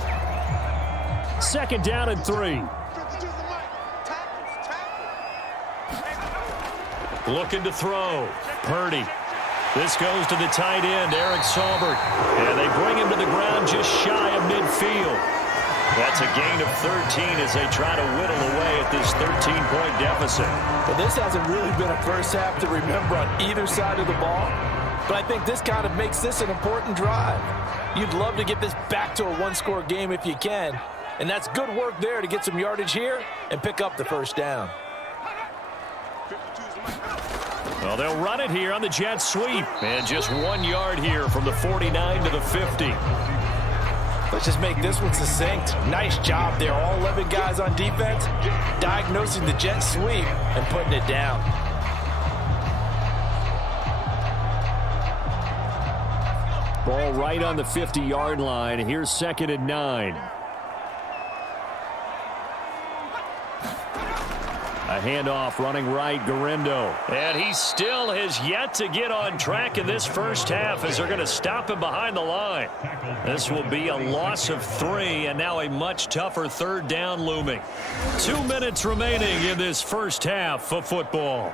2nd down and 3. Looking to throw. Purdy. This goes to the tight end, Eric Saubert. And they bring him to the ground just shy of midfield. That's a gain of 13 as they try to whittle away at this 13-point deficit. Well, this hasn't really been a 1st half to remember on either side of the ball. But I think this kind of makes this an important drive. You'd love to get this back to a 1-score game if you can. And that's good work there to get some yardage here and pick up the 1st down. Well, they'll run it here on the jet sweep. And just 1 yard here from the 49 to the 50. Let's just make this one succinct. Nice job there. All 11 guys on defense diagnosing the jet sweep and putting it down. Ball right on the 50-yard line. Here's 2nd and 9. A handoff running right, Garindo. And he still has yet to get on track in this 1st half as they're going to stop him behind the line. This will be a loss of 3 and now a much tougher 3rd down looming. 2 minutes remaining in this 1st half of football.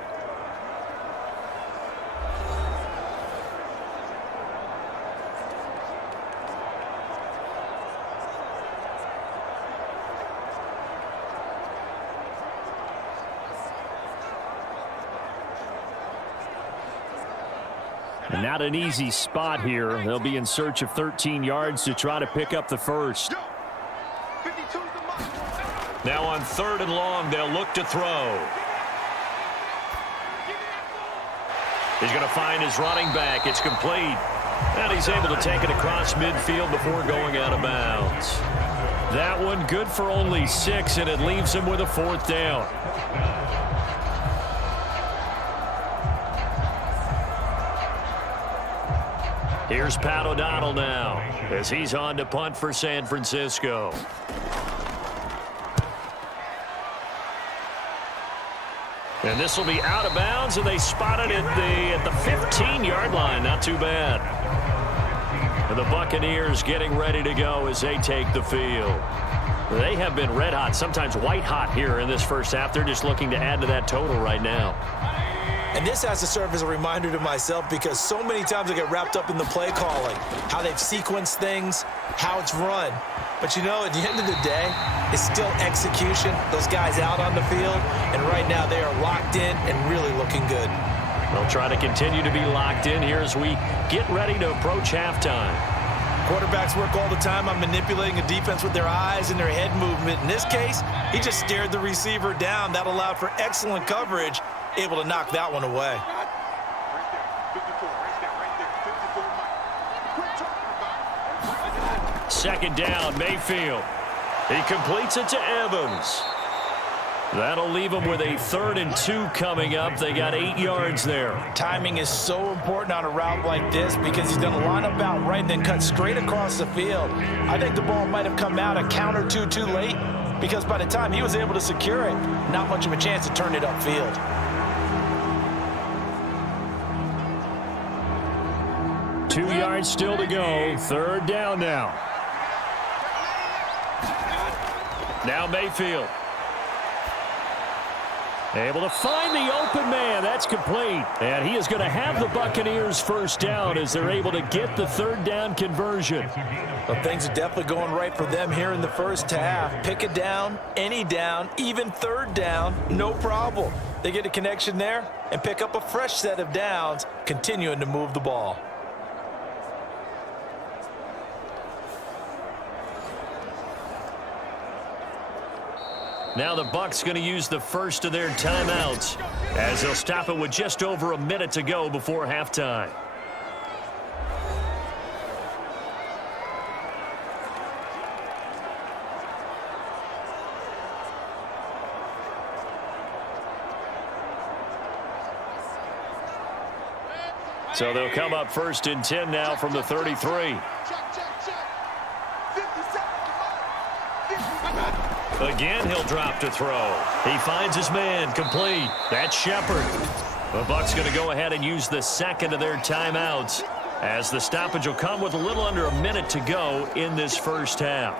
And not an easy spot here. They'll be in search of 13 yards to try to pick up the first. Now on 3rd and long, they'll look to throw. He's going to find his running back. It's complete. And he's able to take it across midfield before going out of bounds. That one good for only 6, and it leaves him with a 4th down. Here's Pat O'Donnell now as he's on to punt for San Francisco. And this will be out of bounds, and they spot it at the 15-yard line. Not too bad. And the Buccaneers getting ready to go as they take the field. They have been red hot, sometimes white hot here in this first half. They're just looking to add to that total right now. And this has to serve as a reminder to myself because so many times I get wrapped up in the play calling, how they've sequenced things, how it's run. But, you know, at the end of the day, it's still execution. Those guys out on the field, and right now they are locked in and really looking good. They'll try to continue to be locked in here as we get ready to approach halftime. Quarterbacks work all the time on manipulating a defense with their eyes and their head movement. In this case, he just stared the receiver down. That allowed for excellent coverage, able to knock that one away. Second down, Mayfield. He completes it to Evans. That'll leave them with a 3rd and 2 coming up. They got 8 yards there. Timing is so important on a route like this because he's going to line up out right and then cut straight across the field. I think the ball might have come out a count or two too late because by the time he was able to secure it, not much of a chance to turn it upfield. Two yards still to go. 3rd down now. Now Mayfield. Able to find the open man. That's complete. And he is going to have the Buccaneers first down as they're able to get the 3rd down conversion. Well, things are definitely going right for them here in the first half. Pick a down, any down, even 3rd down, no problem. They get a connection there and pick up a fresh set of downs, continuing to move the ball. Now the Bucs going to use the first of their timeouts as they'll stop it with just over a minute to go before halftime. So they'll come up 1st and 10 now from the 33. Again, he'll drop to throw. He finds his man, complete. That's Shepard. The Bucs going to go ahead and use the second of their timeouts as the stoppage will come with a little under a minute to go in this first half.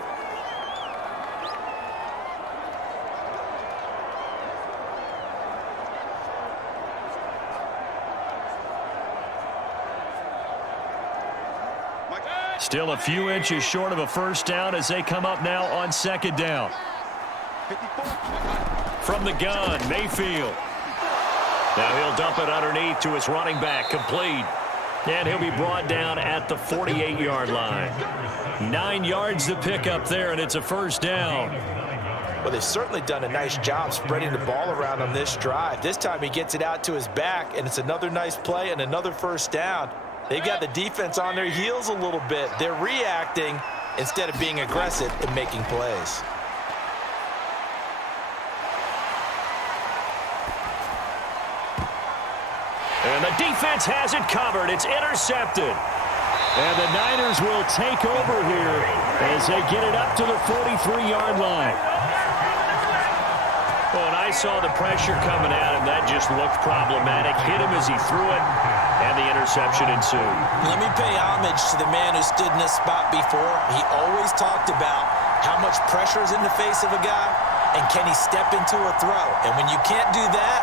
Still a few inches short of a first down as they come up now on 2nd down. From the gun, Mayfield. Now he'll dump it underneath to his running back, complete. And he'll be brought down at the 48-yard line. 9 yards to pick up there, and it's a first down. Well, they've certainly done a nice job spreading the ball around on this drive. This time he gets it out to his back, and it's another nice play and another first down. They've got the defense on their heels a little bit. They're reacting instead of being aggressive and making plays. And the defense has it covered. It's intercepted. And the Niners will take over here as they get it up to the 43-yard line. Well, and I saw the pressure coming at him. That just looked problematic. Hit him as he threw it, and the interception ensued. Let me pay homage to the man who stood in this spot before. He always talked about how much pressure is in the face of a guy, and can he step into a throw. And when you can't do that,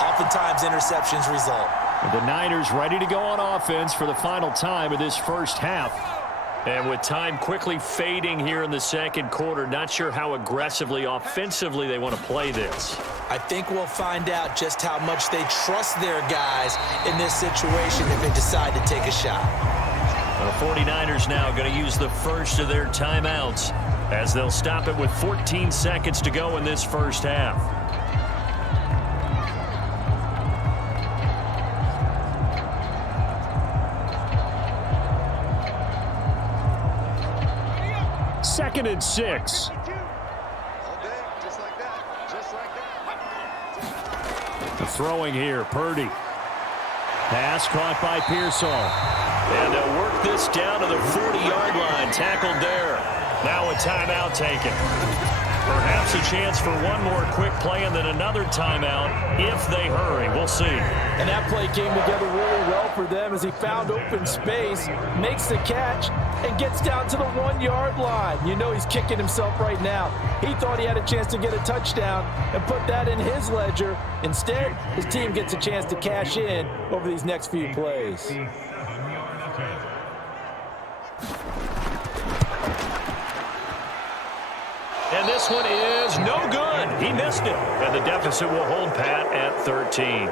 oftentimes interceptions result. The Niners ready to go on offense for the final time of this first half. And with time quickly fading here in the second quarter, not sure how aggressively, offensively they want to play this. I think we'll find out just how much they trust their guys in this situation if they decide to take a shot. The 49ers now going to use the first of their timeouts as they'll stop it with 14 seconds to go in this first half. Second and 6. The throwing here, Purdy. Pass caught by Pearsall. And they'll work this down to the 40-yard line. Tackled there. Now a timeout taken. Perhaps a chance for one more quick play and then another timeout if they hurry. We'll see. And that play came together really well for them as he found open space, makes the catch, and gets down to the 1-yard line. You know he's kicking himself right now. He thought he had a chance to get a touchdown and put that in his ledger. Instead, his team gets a chance to cash in over these next few plays. And this one is no good. He missed it. And the deficit will hold pat at 13.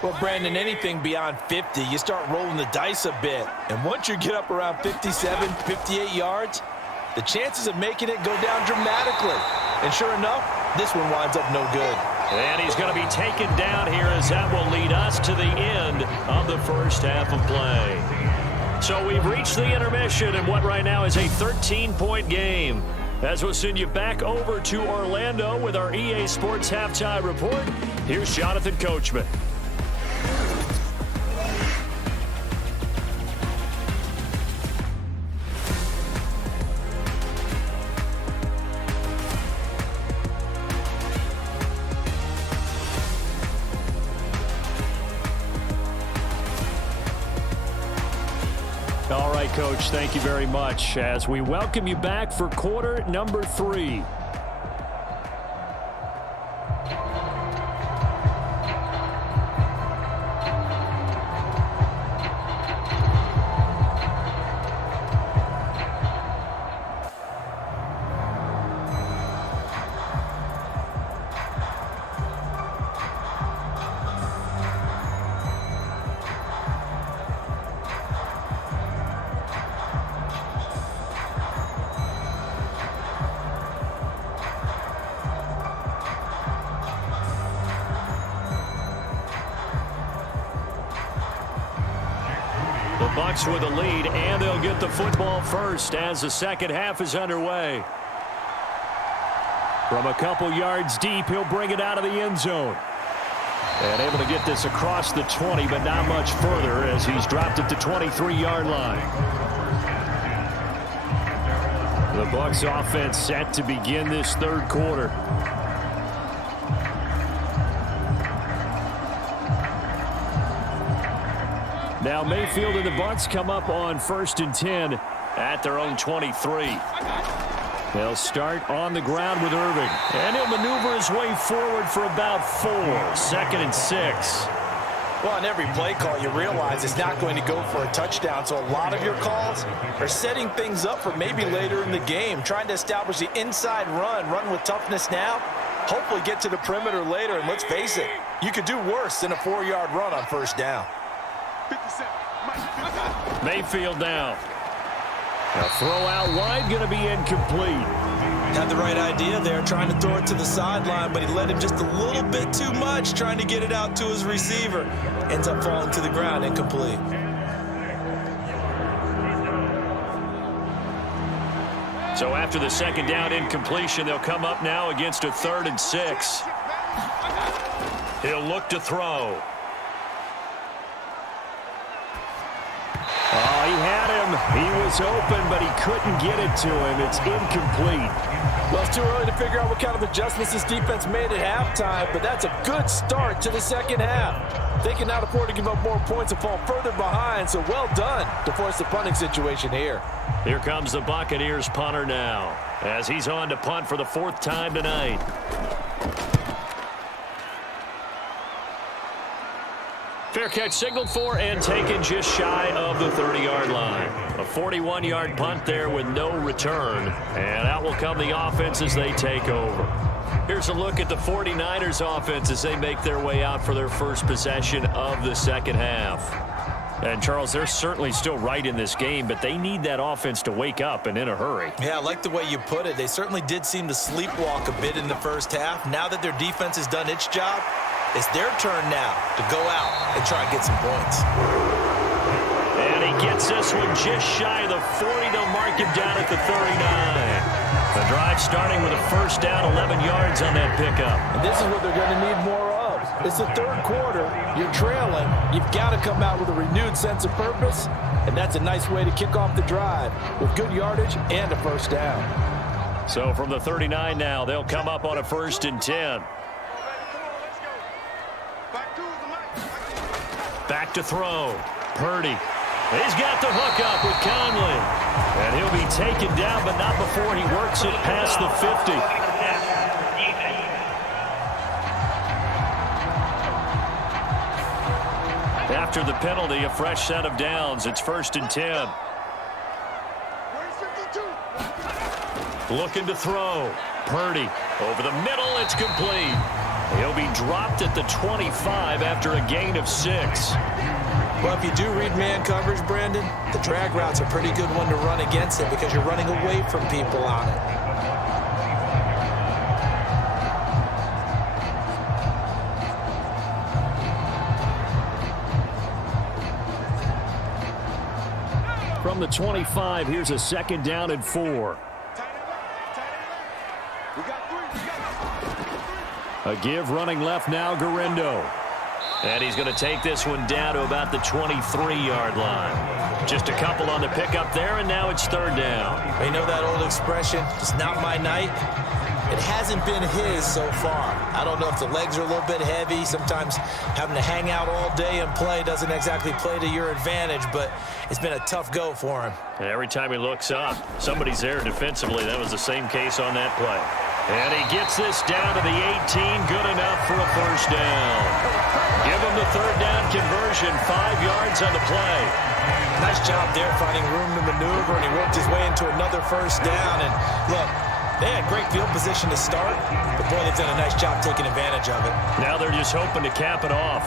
Well, Brandon, anything beyond 50, you start rolling the dice a bit. And once you get up around 57, 58 yards, the chances of making it go down dramatically. And sure enough, this one winds up no good. And he's going to be taken down here as that will lead us to the end of the first half of play. So we've reached the intermission in what right now is a 13-point game. As we'll send you back over to Orlando with our EA Sports Halftime Report, here's Jonathan Coachman. All right, Coach, thank you very much as we welcome you back for quarter number 3. Bucks with a lead, and they'll get the football first as the second half is underway. From a couple yards deep, he'll bring it out of the end zone. And able to get this across the 20, but not much further as he's dropped it to 23-yard line. The Bucks offense set to begin this third quarter. Now Mayfield and the Bucks come up on 1st and 10 at their own 23. They'll start on the ground with Irving. And he'll maneuver his way forward for about 4. 2nd and 6. Well, on every play call, you realize it's not going to go for a touchdown. So a lot of your calls are setting things up for maybe later in the game, trying to establish the inside run with toughness now, hopefully get to the perimeter later. And let's face it, you could do worse than a 4-yard run on 1st down. Mayfield now. A throw out wide, going to be incomplete. Had the right idea there, trying to throw it to the sideline, but he let him just a little bit too much, trying to get it out to his receiver. Ends up falling to the ground, incomplete. So after the second down incompletion, they'll come up now against a 3rd and 6. He'll look to throw. Oh, he had him. He was open, but he couldn't get it to him. It's incomplete. Well, it's too early to figure out what kind of adjustments this defense made at halftime, but that's a good start to the second half. They can now afford to give up more points and fall further behind, so well done to force the punting situation here. Here comes the Buccaneers punter now. as he's on to punt for the 4th time tonight. Fair catch signaled for and taken just shy of the 30-yard line. A 41-yard punt there with no return. And out will come the offense as they take over. Here's a look at the 49ers offense as they make their way out for their first possession of the second half. And, Charles, they're certainly still right in this game, but they need that offense to wake up and in a hurry. Yeah, I like the way you put it. They certainly did seem to sleepwalk a bit in the first half. Now that their defense has done its job, it's their turn now to go out and try and get some points. And he gets this one just shy of the 40. They'll mark him down at the 39. The drive starting with a first down, 11 yards on that pickup. And this is what they're going to need more of. It's the third quarter. You're trailing. You've got to come out with a renewed sense of purpose, and that's a nice way to kick off the drive with good yardage and a first down. So from the 39 now, they'll come up on a 1st and 10. Back to throw. Purdy. He's got the hook up with Conley. And he'll be taken down, but not before he works it past the 50. After the penalty, a fresh set of downs. It's 1st and 10. Looking to throw. Purdy. Over the middle, it's complete. He'll be dropped at the 25 after a gain of 6. Well, if you do read man coverage, Brandon, the drag route's a pretty good one to run against it because you're running away from people on it. From the 25, here's a 2nd down and 4. A give running left now, Guerrero. And he's going to take this one down to about the 23-yard line. Just a couple on the pickup there, and now it's 3rd down. You know that old expression, it's not my night? It hasn't been his so far. I don't know if the legs are a little bit heavy. Sometimes having to hang out all day and play doesn't exactly play to your advantage, but it's been a tough go for him. And every time he looks up, somebody's there defensively. That was the same case on that play. And he gets this down to the 18, good enough for a first down. Give him the 3rd down conversion, 5 yards on the play. Nice job there finding room to maneuver, and he worked his way into another first down. And look, they had great field position to start, but boy, they've done a nice job taking advantage of it. Now they're just hoping to cap it off.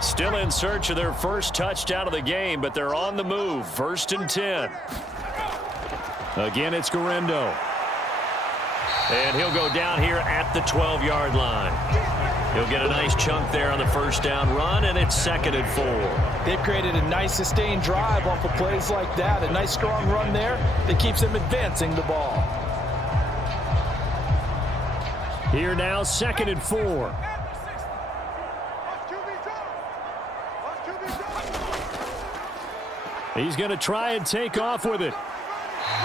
Still in search of their first touchdown of the game, but they're on the move. 1st and 10. Again, it's Guerrero. And he'll go down here at the 12-yard line. He'll get a nice chunk there on the first down run, and it's 2nd and 4. They've created a nice sustained drive off of plays like that. A nice strong run there that keeps them advancing the ball. Here now, 2nd and 4. He's going to try and take off with it.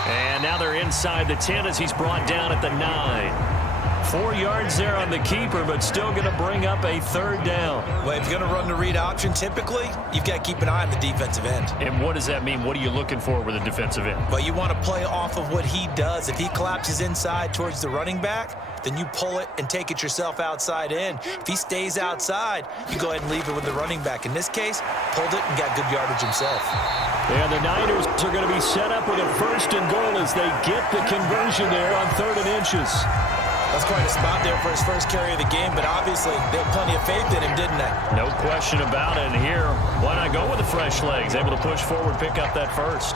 And now they're inside the 10 as he's brought down at the 9. 4 yards there on the keeper, but still going to bring up a 3rd down. Well, if you're going to run the read option, typically, you've got to keep an eye on the defensive end. And what does that mean? What are you looking for with a defensive end? Well, you want to play off of what he does. If he collapses inside towards the running back, then you pull it and take it yourself outside in. If he stays outside, you go ahead and leave it with the running back. In this case, pulled it and got good yardage himself. And the Niners are going to be set up with a 1st and goal as they get the conversion there on 3rd and inches. That's quite a spot there for his first carry of the game, but obviously they had plenty of faith in him, didn't they? No question about it. And here, why not go with the fresh legs? Able to push forward, pick up that first.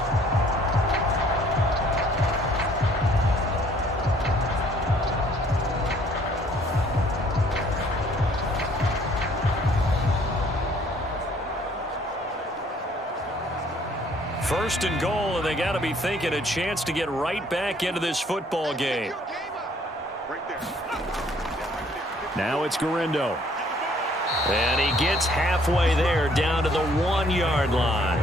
First and goal, and they got to be thinking a chance to get right back into this football game. Now it's Guerrero. And he gets halfway there down to the 1-yard line.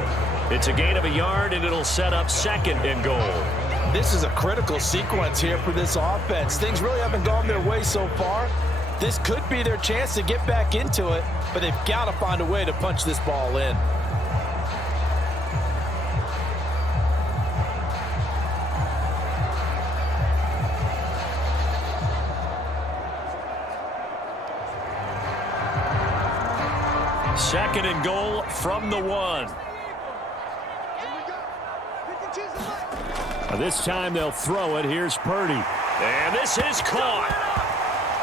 It's a gain of a yard, and it'll set up 2nd and goal. This is a critical sequence here for this offense. Things really haven't gone their way so far. This could be their chance to get back into it, but they've got to find a way to punch this ball in. Second and goal from the 1. This time they'll throw it. Here's Purdy. And this is caught.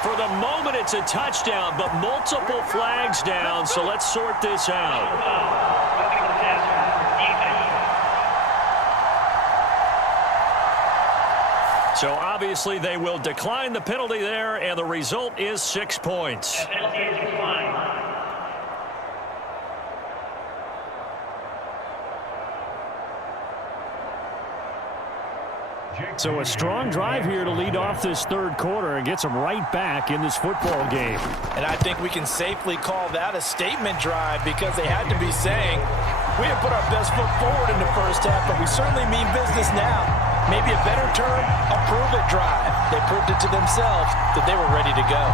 For the moment, it's a touchdown, but multiple flags down, so let's sort this out. So obviously they will decline the penalty there, and the result is 6 points. So a strong drive here to lead off this third quarter and gets them right back in this football game. And I think we can safely call that a statement drive because they had to be saying, we have put our best foot forward in the first half, but we certainly mean business now. Maybe a better term, a prove-it drive. They proved it to themselves that they were ready to go.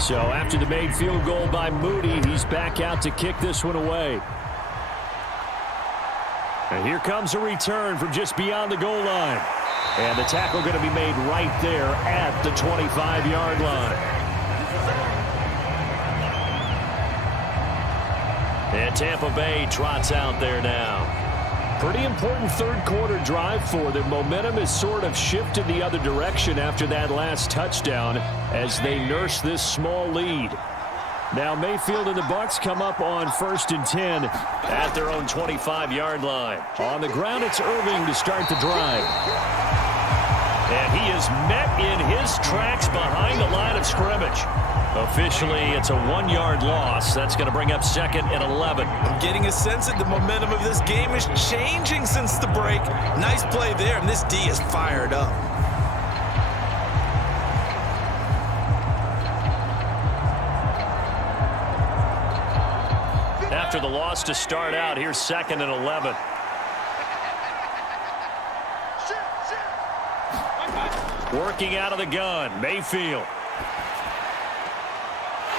So after the made field goal by Moody, he's back out to kick this one away. And here comes a return from just beyond the goal line. And the tackle going to be made right there at the 25-yard line. And Tampa Bay trots out there now. Pretty important third quarter drive for them. Momentum has sort of shifted the other direction after that last touchdown as they nurse this small lead. Now Mayfield and the Bucs come up on 1st and 10 at their own 25-yard line. On the ground, it's Irving to start the drive. And he is met in his tracks behind the line of scrimmage. Officially, it's a 1-yard loss. That's going to bring up 2nd and 11. I'm getting a sense that the momentum of this game is changing since the break. Nice play there, and this D is fired up. After the loss to start out, here's 2nd and 11. Working out of the gun, Mayfield.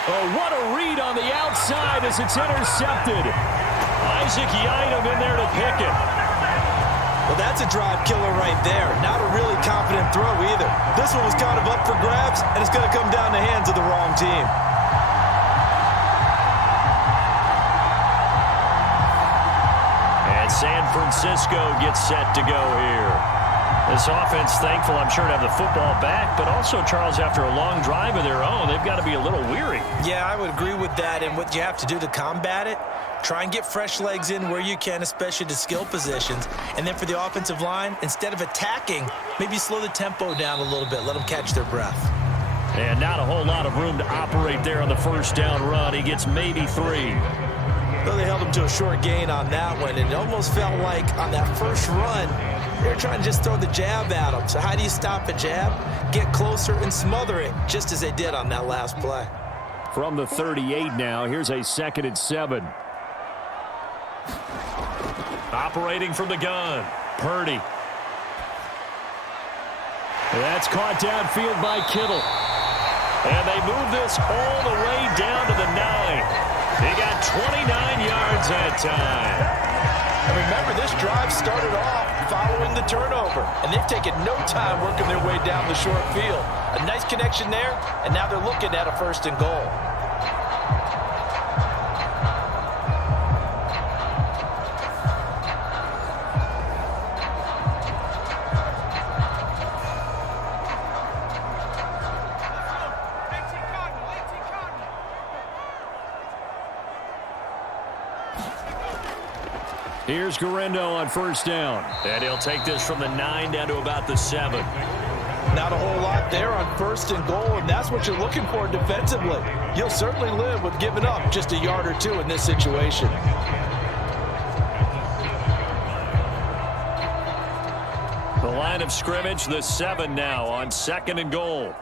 Oh, what a read on the outside as it's intercepted. Isaac Yiadom in there to pick it. Well, that's a drive killer right there. Not a really confident throw either. This one was kind of up for grabs, and it's going to come down the hands of the wrong team. And San Francisco gets set to go here. This offense, thankful, I'm sure, to have the football back, but also, Charles, after a long drive of their own, they've got to be a little weary. Yeah, I would agree with that, and what you have to do to combat it, try and get fresh legs in where you can, especially to skill positions. And then for the offensive line, instead of attacking, maybe slow the tempo down a little bit, let them catch their breath. And not a whole lot of room to operate there on the first down run. He gets maybe 3. Well, they held him to a short gain on that one, and it almost felt like on that first run, they were trying to just throw the jab at him. So how do you stop a jab? Get closer and smother it, just as they did on that last play. From the 38 now, here's a 2nd and 7. Operating from the gun, Purdy. That's caught downfield by Kittle. And they move this all the way down to the 9. They got 29 yards that time. And remember, this drive started off following the turnover, and they've taken no time working their way down the short field. A nice connection there, and now they're looking at a 1st and goal. Here's Guerrero on first down. And he'll take this from the 9 down to about the 7. Not a whole lot there on first and goal, and that's what you're looking for defensively. You'll certainly live with giving up just a yard or 2 in this situation. The line of scrimmage, the 7 now on 2nd and goal.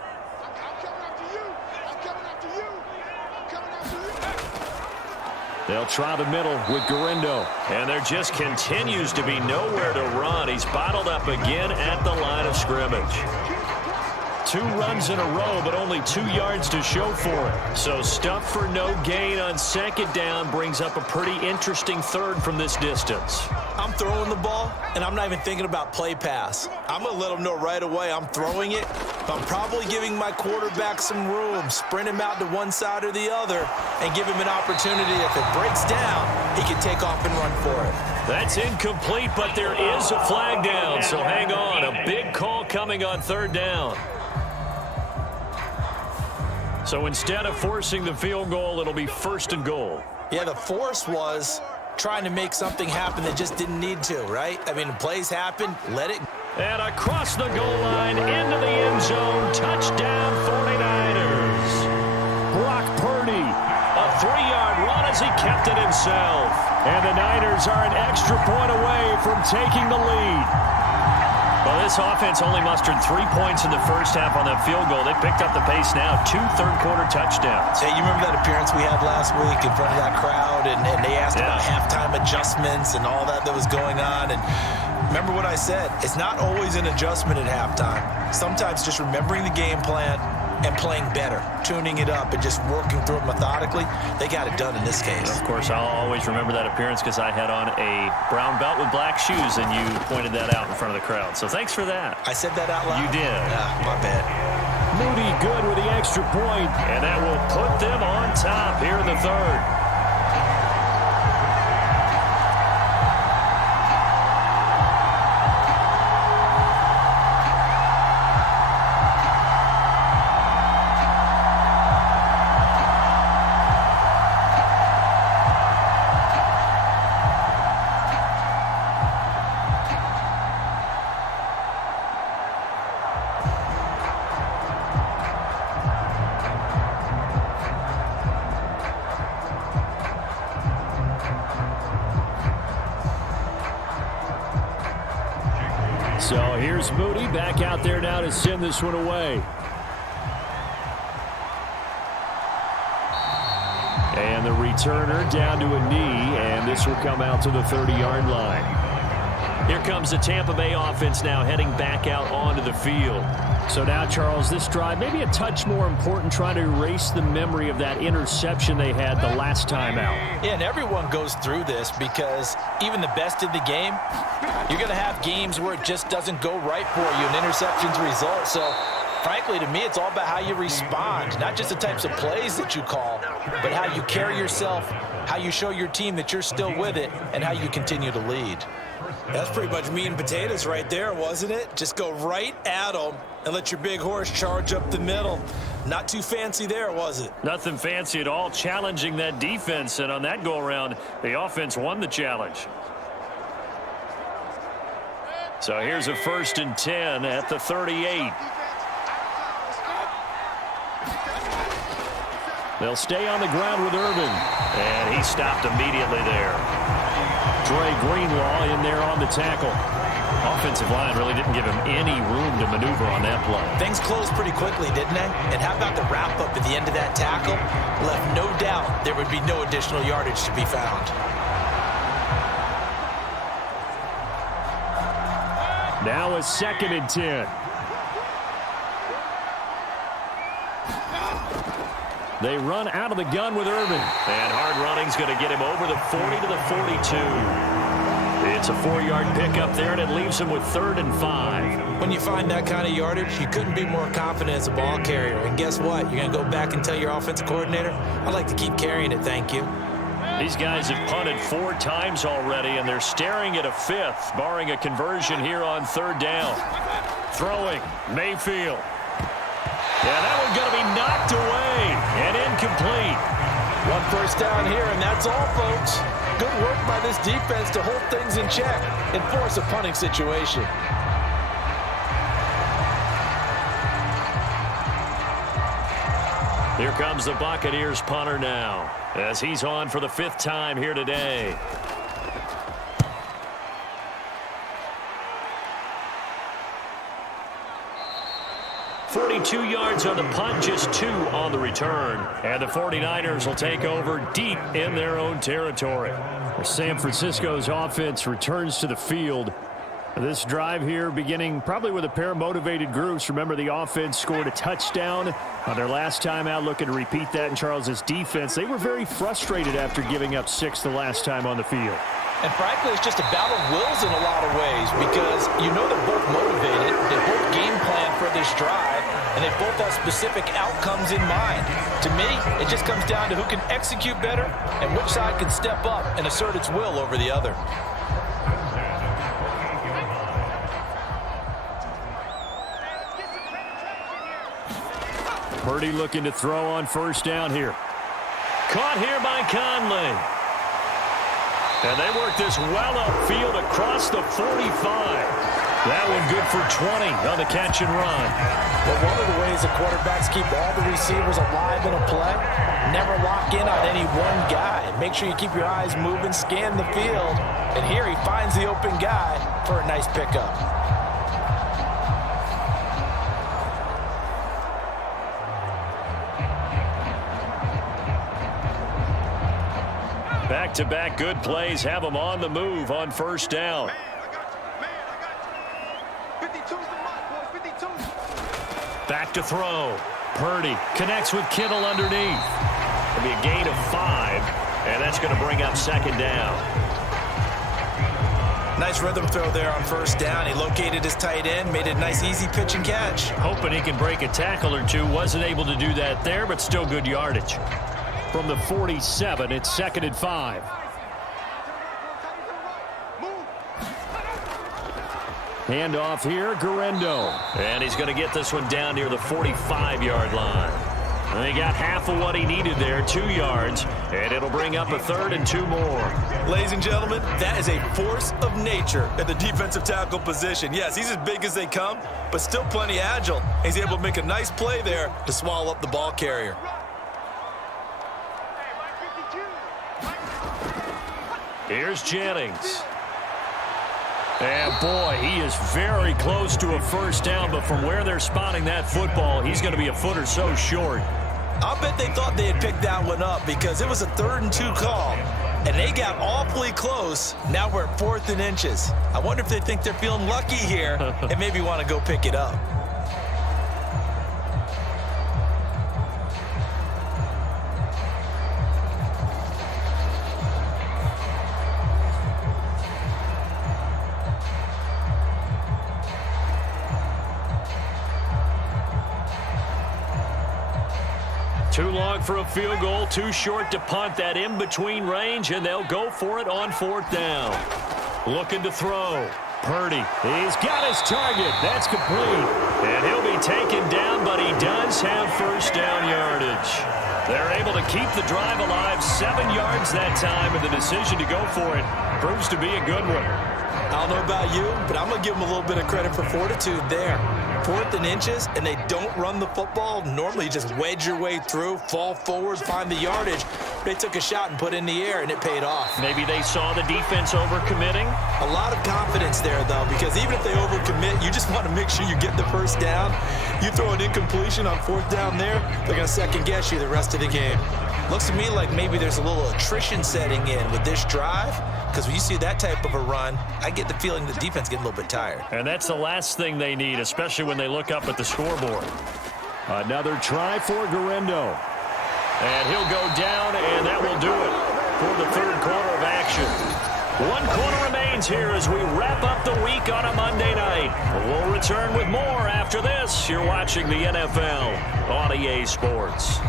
They'll try the middle with Guerrero. And there just continues to be nowhere to run. He's bottled up again at the line of scrimmage. 2 runs in a row, but only 2 yards to show for it. So stuff for no gain on 2nd down brings up a pretty interesting 3rd from this distance. I'm throwing the ball, and I'm not even thinking about play pass. I'm going to let them know right away I'm throwing it. But I'm probably giving my quarterback some room, sprint him out to one side or the other, and give him an opportunity. If it breaks down, he can take off and run for it. That's incomplete, but there is a flag down, so hang on. A big call coming on 3rd down. So instead of forcing the field goal, it'll be 1st and goal. Yeah, the force was trying to make something happen that just didn't need to, right? I mean, plays happen, let it. And across the goal line, into the end zone, touchdown 49ers. Brock Purdy, a 3-yard run as he kept it himself. And the Niners are an extra point away from taking the lead. Well, this offense only mustered 3 points in the first half on that field goal. They picked up the pace now, 2 third-quarter touchdowns. Hey, you remember that appearance we had last week in front of that crowd, and they asked about halftime adjustments and all that was going on. And remember what I said, it's not always an adjustment at halftime. Sometimes just remembering the game plan and playing better, tuning it up and just working through it methodically. They got it done in this case. Of course, I'll always remember that appearance because I had on a brown belt with black shoes, and you pointed that out in front of the crowd. So thanks for that. I said that out loud? You did. Yeah, my bad. Moody good with the extra point, and that will put them on top here in the 3rd. So here's Moody back out there now to send this one away. And the returner down to a knee, and this will come out to the 30-yard line. Here comes the Tampa Bay offense now heading back out onto the field. So now, Charles, this drive maybe a touch more important, trying to erase the memory of that interception they had the last time out. Yeah, and everyone goes through this because even the best in the game, you're going to have games where it just doesn't go right for you, and interceptions result. So, frankly, to me, it's all about how you respond, not just the types of plays that you call, but how you carry yourself, how you show your team that you're still with it, and how you continue to lead. That's pretty much meat and potatoes right there, wasn't it? Just go right at them and let your big horse charge up the middle. Not too fancy there, was it? Nothing fancy at all, challenging that defense, and on that go-around, the offense won the challenge. So here's a 1st and 10 at the 38. They'll stay on the ground with Irvin, and he stopped immediately there. Dre Greenlaw in there on the tackle. Offensive line really didn't give him any room to maneuver on that play. Things closed pretty quickly, didn't they? And how about the wrap-up at the end of that tackle? Left no doubt there would be no additional yardage to be found. Now a 2nd and 10. They run out of the gun with Irvin. And hard running's going to get him over the 40 to the 42. It's a 4-yard pickup there, and it leaves him with 3rd and 5. When you find that kind of yardage, you couldn't be more confident as a ball carrier. And guess what? You're going to go back and tell your offensive coordinator, I'd like to keep carrying it, thank you. These guys have punted 4 times already, and they're staring at a 5th, barring a conversion here on 3rd down. Throwing, Mayfield. Yeah, that one's going to be knocked away and incomplete. 1 first down here, and that's all, folks. Good work by this defense to hold things in check and force a punting situation. Here comes the Buccaneers punter now, as he's on for the 5th time here today. .42 yards on the punt, just 2 on the return. And the 49ers will take over deep in their own territory. San Francisco's offense returns to the field. This drive here beginning probably with a pair of motivated groups. Remember, the offense scored a touchdown on their last time out, looking to repeat that in Charles's defense. They were very frustrated after giving up 6 the last time on the field. And frankly, it's just a battle of wills in a lot of ways because you know they're both motivated. They both game plan for this drive, and they both have specific outcomes in mind. To me, it just comes down to who can execute better and which side can step up and assert its will over the other. Purdy looking to throw on 1st down here. Caught here by Conley. And they work this well upfield across the 45. That one good for 20 on the catch and run. But one of the ways the quarterbacks keep all the receivers alive in a play, never lock in on any one guy. Make sure you keep your eyes moving, scan the field. And here he finds the open guy for a nice pickup. Back-to-back good plays have them on the move on 1st down. Man, I got you. 52's the mark, boys. 52. Back to throw. Purdy connects with Kittle underneath. It'll be a gain of 5, and that's going to bring up 2nd down. Nice rhythm throw there on 1st down. He located his tight end, made a nice easy pitch and catch. Hoping he can break a tackle or two. Wasn't able to do that there, but still good yardage. From the 47, it's 2nd and 5. Handoff here, Guerrero. And he's going to get this one down near the 45-yard line. And he got half of what he needed there, 2 yards, and it'll bring up a 3rd and 2 more. Ladies and gentlemen, that is a force of nature at the defensive tackle position. Yes, he's as big as they come, but still plenty agile. He's able to make a nice play there to swallow up the ball carrier. Here's Jennings. And boy, he is very close to a 1st down, but from where they're spotting that football, he's going to be a foot or so short. I'll bet they thought they had picked that one up because it was a 3rd and 2 call, and they got awfully close. Now we're at 4th and inches. I wonder if they think they're feeling lucky here and maybe want to go pick it up. Too long for a field goal, too short to punt. That in-between range, and they'll go for it on 4th down. Looking to throw. Purdy, he's got his target. That's complete. And he'll be taken down, but he does have 1st down yardage. They're able to keep the drive alive, 7 yards that time, and the decision to go for it proves to be a good one. I don't know about you, but I'm going to give them a little bit of credit for fortitude there. 4th and inches, and they don't run the football. Normally, you just wedge your way through, fall forward, find the yardage. They took a shot and put it in the air, and it paid off. Maybe they saw the defense overcommitting. A lot of confidence there, though, because even if they overcommit, you just want to make sure you get the 1st down. You throw an incompletion on 4th down there, they're going to second-guess you the rest of the game. Looks to me like maybe there's a little attrition setting in with this drive, because when you see that type of a run, I get the feeling the defense getting a little bit tired. And that's the last thing they need, especially when they look up at the scoreboard. Another try for Guerrero. And he'll go down, and that will do it for the 3rd quarter of action. 1 quarter remains here as we wrap up the week on a Monday night. We'll return with more after this. You're watching the NFL on EA Sports.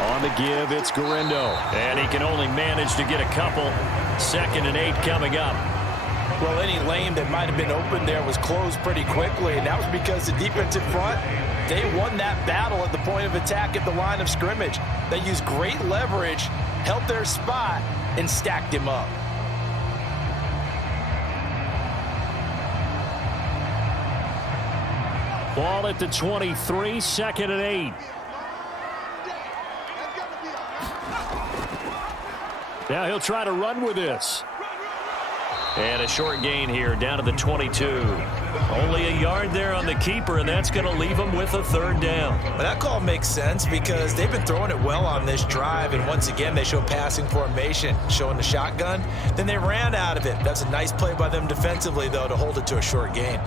On the give, it's Garindo. And he can only manage to get a couple. 2nd and 8 coming up. Well, any lane that might have been open there was closed pretty quickly, and that was because the defensive front, they won that battle at the point of attack at the line of scrimmage. They used great leverage, held their spot, and stacked him up. Ball at the 23, 2nd and 8. Now he'll try to run with this. And a short gain here down to the 22. Only a yard there on the keeper, and that's going to leave him with a 3rd down. Well, that call makes sense because they've been throwing it well on this drive, and once again they show passing formation, showing the shotgun. Then they ran out of it. That's a nice play by them defensively, though, to hold it to a short gain.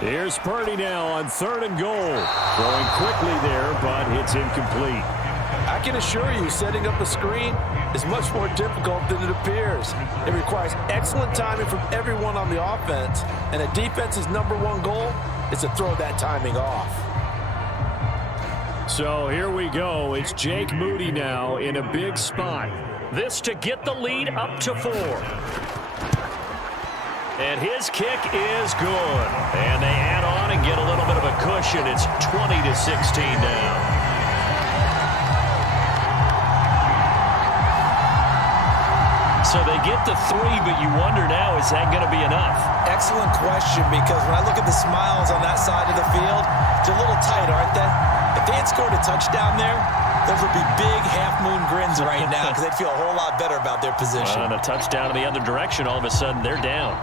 Here's Purdy now on 3rd and goal. Throwing quickly there, but it's incomplete. I can assure you, setting up a screen is much more difficult than it appears. It requires excellent timing from everyone on the offense, and a defense's #1 goal is to throw that timing off. So here we go. It's Jake Moody now in a big spot. This to get the lead up to 4. And his kick is good. And they add on and get a little bit of a cushion. It's 20-16 now. So they get the 3, but you wonder now, is that going to be enough? Excellent question, because when I look at the smiles on that side of the field, they're a little tight, aren't they? If they had scored a touchdown there, those would be big half-moon grins right now because they'd feel a whole lot better about their position. And a touchdown in the other direction, all of a sudden they're down.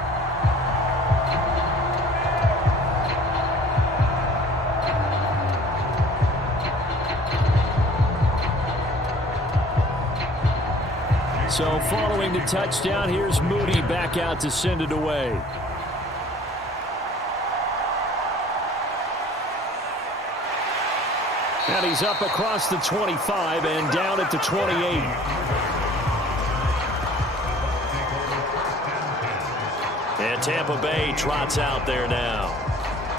So following the touchdown, here's Moody back out to send it away. And he's up across the 25 and down at the 28. And Tampa Bay trots out there now.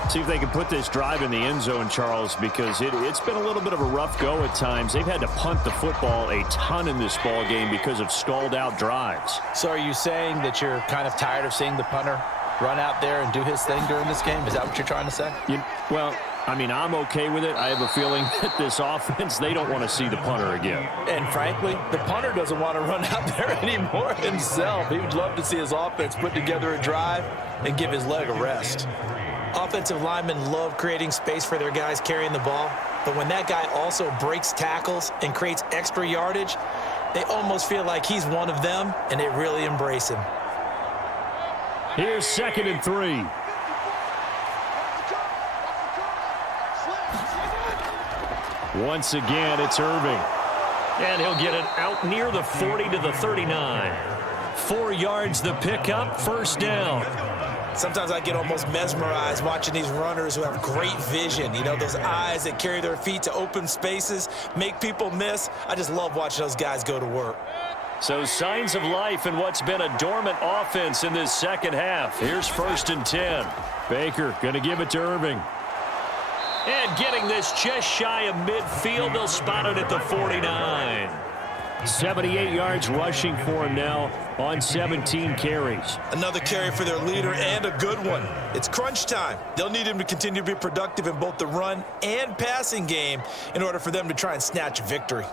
See if they can put this drive in the end zone, Charles, because it's been a little bit of a rough go at times. They've had to punt the football a ton in this ball game because of stalled out drives. So are you saying that you're kind of tired of seeing the punter run out there and do his thing during this game? Is that what you're trying to say? Well, I mean, I'm okay with it. I have a feeling that this offense, they don't want to see the punter again. And frankly, the punter doesn't want to run out there anymore himself. He would love to see his offense put together a drive and give his leg a rest. Offensive linemen love creating space for their guys carrying the ball, but when that guy also breaks tackles and creates extra yardage, they almost feel like he's one of them, and they really embrace him. Here's 2nd and 3. Once again, it's Irving. And he'll get it out near the 40 to the 39. 4 yards the pickup, 1st down. Sometimes I get almost mesmerized watching these runners who have great vision. You know, those eyes that carry their feet to open spaces, make people miss. I just love watching those guys go to work. So signs of life in what's been a dormant offense in this second half. Here's 1st and 10. Baker going to give it to Irving. And getting this just shy of midfield, they'll spot it at the 49. 78 yards rushing for him now on 17 carries. Another carry for their leader and a good one. It's crunch time. They'll need him to continue to be productive in both the run and passing game in order for them to try and snatch a victory.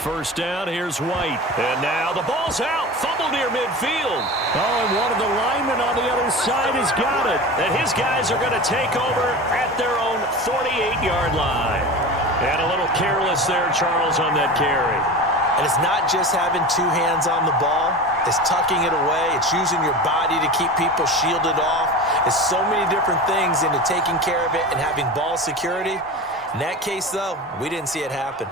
First down, here's White. And now the ball's out. Fumble near midfield. Oh, and one of the linemen on the other side has got it. And his guys are going to take over at their own 48-yard line. And a little careless there, Charles, on that carry. And it's not just having 2 hands on the ball. It's tucking it away. It's using your body to keep people shielded off. It's so many different things into taking care of it and having ball security. In that case, though, we didn't see it happen.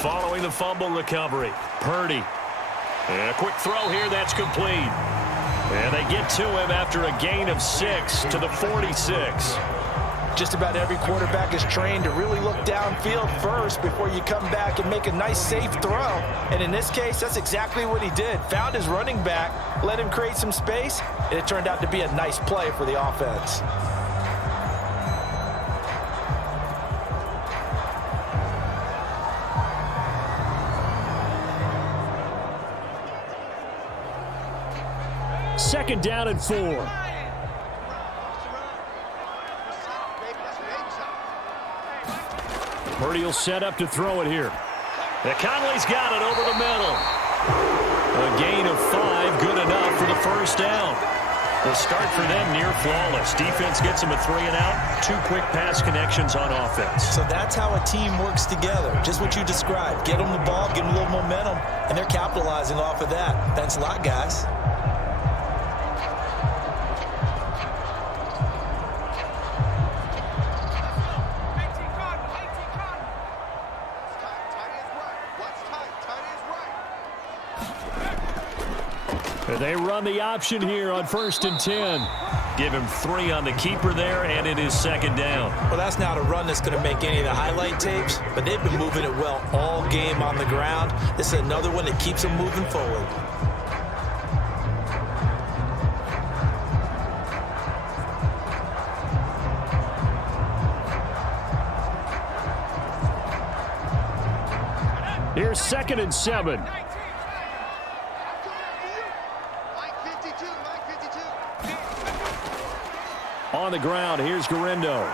Following the fumble recovery, Purdy. And a quick throw here, that's complete. And they get to him after a gain of 6 to the 46. Just about every quarterback is trained to really look downfield first before you come back and make a nice, safe throw. And in this case, that's exactly what he did. Found his running back, let him create some space, and it turned out to be a nice play for the offense. Second down and 4. Purdy will set up to throw it here. And Conley's got it over the middle. A gain of 5, good enough for the first down. The start for them near flawless. Defense gets them a 3 and out. 2 quick pass connections on offense. So that's how a team works together. Just what you described. Get them the ball, give them a little momentum, and they're capitalizing off of that. Thanks a lot, guys. They run the option here on 1st and 10. Give him 3 on the keeper there, and it is second down. Well, that's not a run that's going to make any of the highlight tapes, but they've been moving it well all game on the ground. This is another one that keeps them moving forward. Here's 2nd and 7. On the ground, here's Garindo.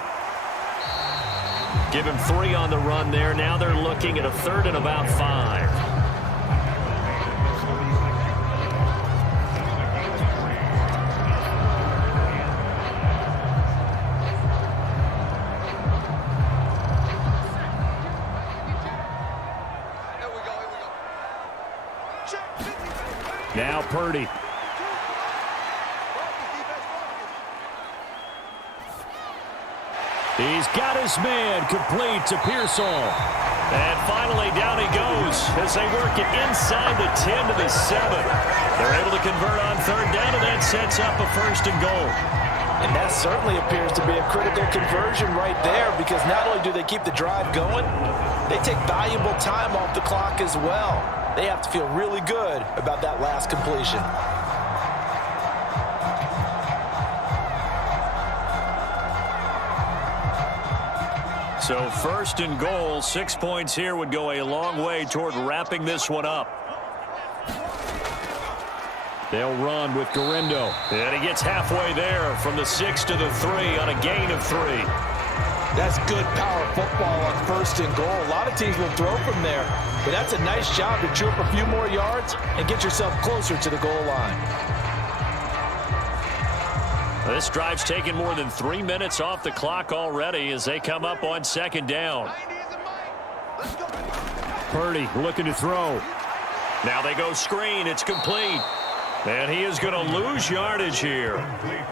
Give him 3 on the run there. Now they're looking at a 3rd and about 5. Now Purdy. He's got his man complete to Pearsall. And finally down he goes as they work it inside the 10 to the 7. They're able to convert on 3rd down, and that sets up a 1st and goal. And that certainly appears to be a critical conversion right there, because not only do they keep the drive going, they take valuable time off the clock as well. They have to feel really good about that last completion. So 1st and goal, 6 points here would go a long way toward wrapping this one up. They'll run with Garindo. And he gets halfway there from the 6 to the 3 on a gain of 3. That's good power football on 1st and goal. A lot of teams will throw from there, but that's a nice job to chew up a few more yards and get yourself closer to the goal line. This drive's taken more than 3 minutes off the clock already as they come up on 2nd down. Purdy looking to throw. Now they go screen. It's complete. And he is going to lose yardage here.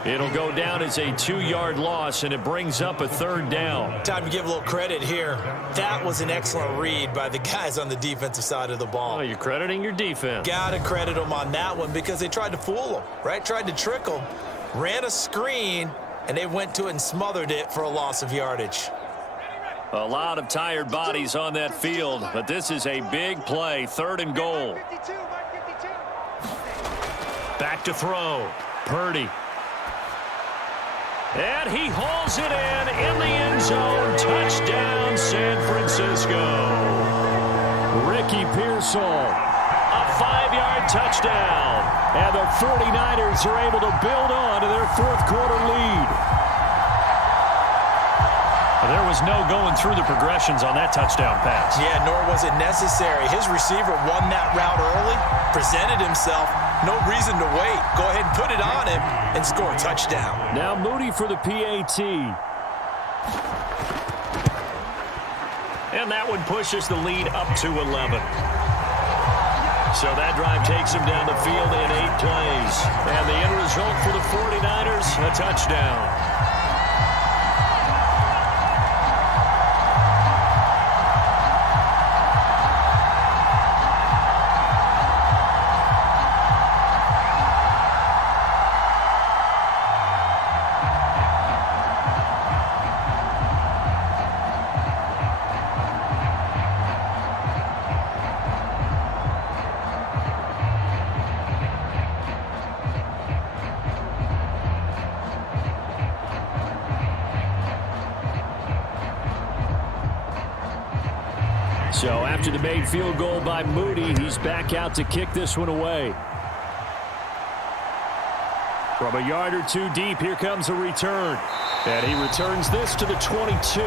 It'll go down as a 2-yard loss, and it brings up a 3rd down. Time to give a little credit here. That was an excellent read by the guys on the defensive side of the ball. Oh, you're crediting your defense. Got to credit them on that one because they tried to fool them, right? Tried to trick them. Ran a screen, and they went to it and smothered it for a loss of yardage. A lot of tired bodies on that field, but this is a big play. 3rd and goal. Back to throw. Purdy. And he hauls it in the end zone. Touchdown, San Francisco. Ricky Pearsall. A 5-yard touchdown. And the 49ers are able to build on to their 4th quarter lead. There was no going through the progressions on that touchdown pass. Yeah, nor was it necessary. His receiver won that route early, presented himself. No reason to wait. Go ahead and put it on him and score a touchdown. Now Moody for the PAT. And that one pushes the lead up to 11. So that drive takes him down the field in 8 plays. And the end result for the 49ers, a touchdown. So after the made field goal by Moody, he's back out to kick this one away. From a yard or two deep, here comes a return. And he returns this to the 22.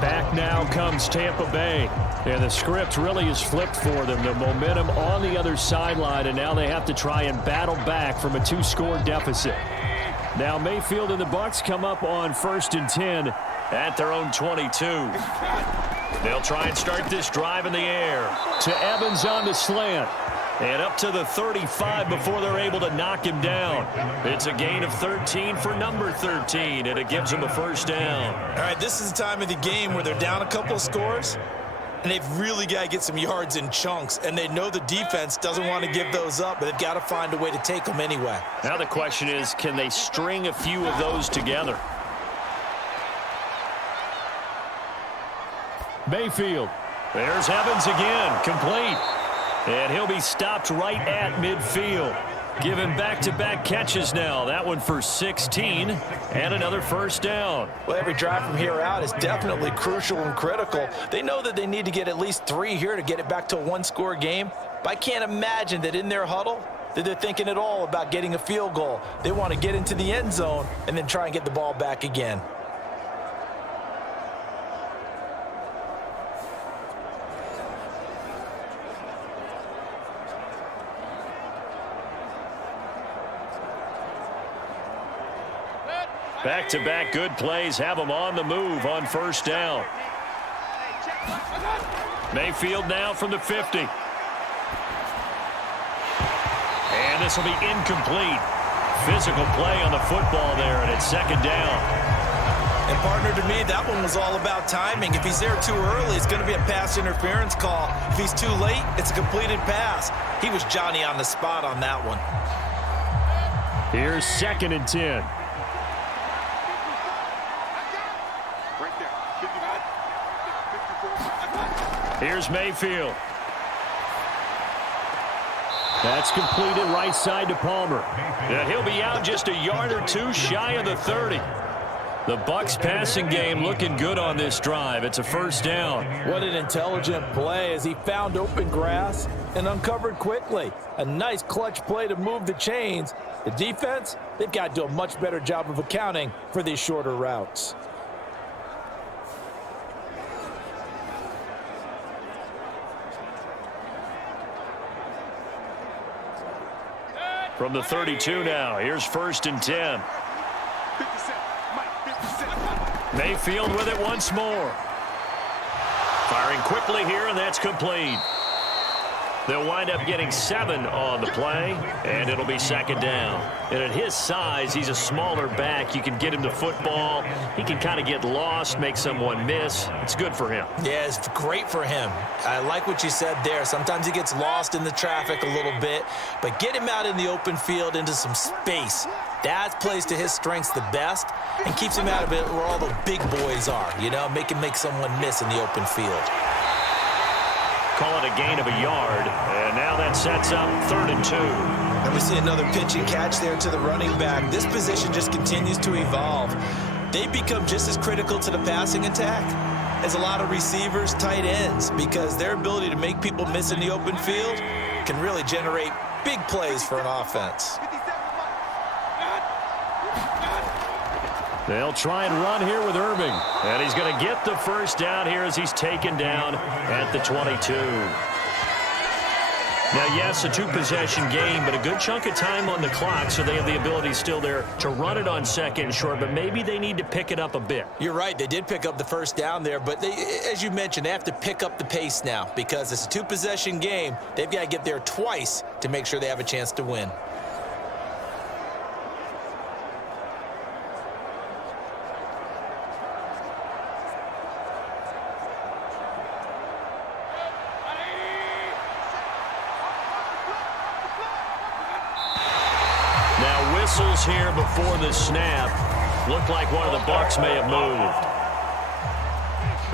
Back now comes Tampa Bay. And the script really is flipped for them. The momentum on the other sideline, and now they have to try and battle back from a two-score deficit. Now Mayfield and the Bucs come up on 1st and 10 at their own 22. They'll try and start this drive in the air. To Evans on the slant. And up to the 35 before they're able to knock him down. It's a gain of 13 for number 13, and it gives him a first down. All right, this is the time of the game where they're down a couple of scores, and they've really got to get some yards in chunks, and they know the defense doesn't want to give those up, but they've got to find a way to take them anyway. Now the question is, can they string a few of those together? Mayfield. There's Evans again, complete. And he'll be stopped right at midfield. Given back-to-back catches now. That one for 16 and another first down. Well, every drive from here out is definitely crucial and critical. They know that they need to get at least 3 here to get it back to a one-score game. But I can't imagine that in their huddle that they're thinking at all about getting a field goal. They want to get into the end zone and then try and get the ball back again. Back-to-back good plays have them on the move on first down. Mayfield now from the 50. And this will be incomplete. Physical play on the football there, and it's second down. And partner, to me, that one was all about timing. If he's there too early, it's going to be a pass interference call. If he's too late, it's a completed pass. He was Johnny on the spot on that one. Here's 2nd and 10. Here's Mayfield. That's completed right side to Palmer. And he'll be out just a yard or two shy of the 30. The Bucs passing game looking good on this drive. It's a first down. What an intelligent play as he found open grass and uncovered quickly. A nice clutch play to move the chains. The defense, they've got to do a much better job of accounting for these shorter routes. From the 32 now, here's 1st and 10. Mayfield with it once more. Firing quickly here, and that's complete. They'll wind up getting 7 on the play, and it'll be second down. And at his size, he's a smaller back. You can get him the football. He can kind of get lost, make someone miss. It's good for him. Yeah, it's great for him. I like what you said there. Sometimes he gets lost in the traffic a little bit, but get him out in the open field into some space. That plays to his strengths the best and keeps him out of it where all the big boys are, you know, make him make someone miss in the open field. Call it a gain of a yard, and now that sets up 3rd and 2. And we see another pitch and catch there to the running back. This position just continues to evolve. They become just as critical to the passing attack as a lot of receivers, tight ends, because their ability to make people miss in the open field can really generate big plays for an offense. They'll try and run here with Irving. And he's going to get the first down here as he's taken down at the 22. Now, yes, a 2-possession game, but a good chunk of time on the clock, so they have the ability still there to run it on 2nd and short, but maybe they need to pick it up a bit. You're right. They did pick up the first down there, but they, as you mentioned, they have to pick up the pace now because it's a 2-possession game. They've got to get there twice to make sure they have a chance to win. Whistles here before the snap. Looked like one of the Bucs may have moved.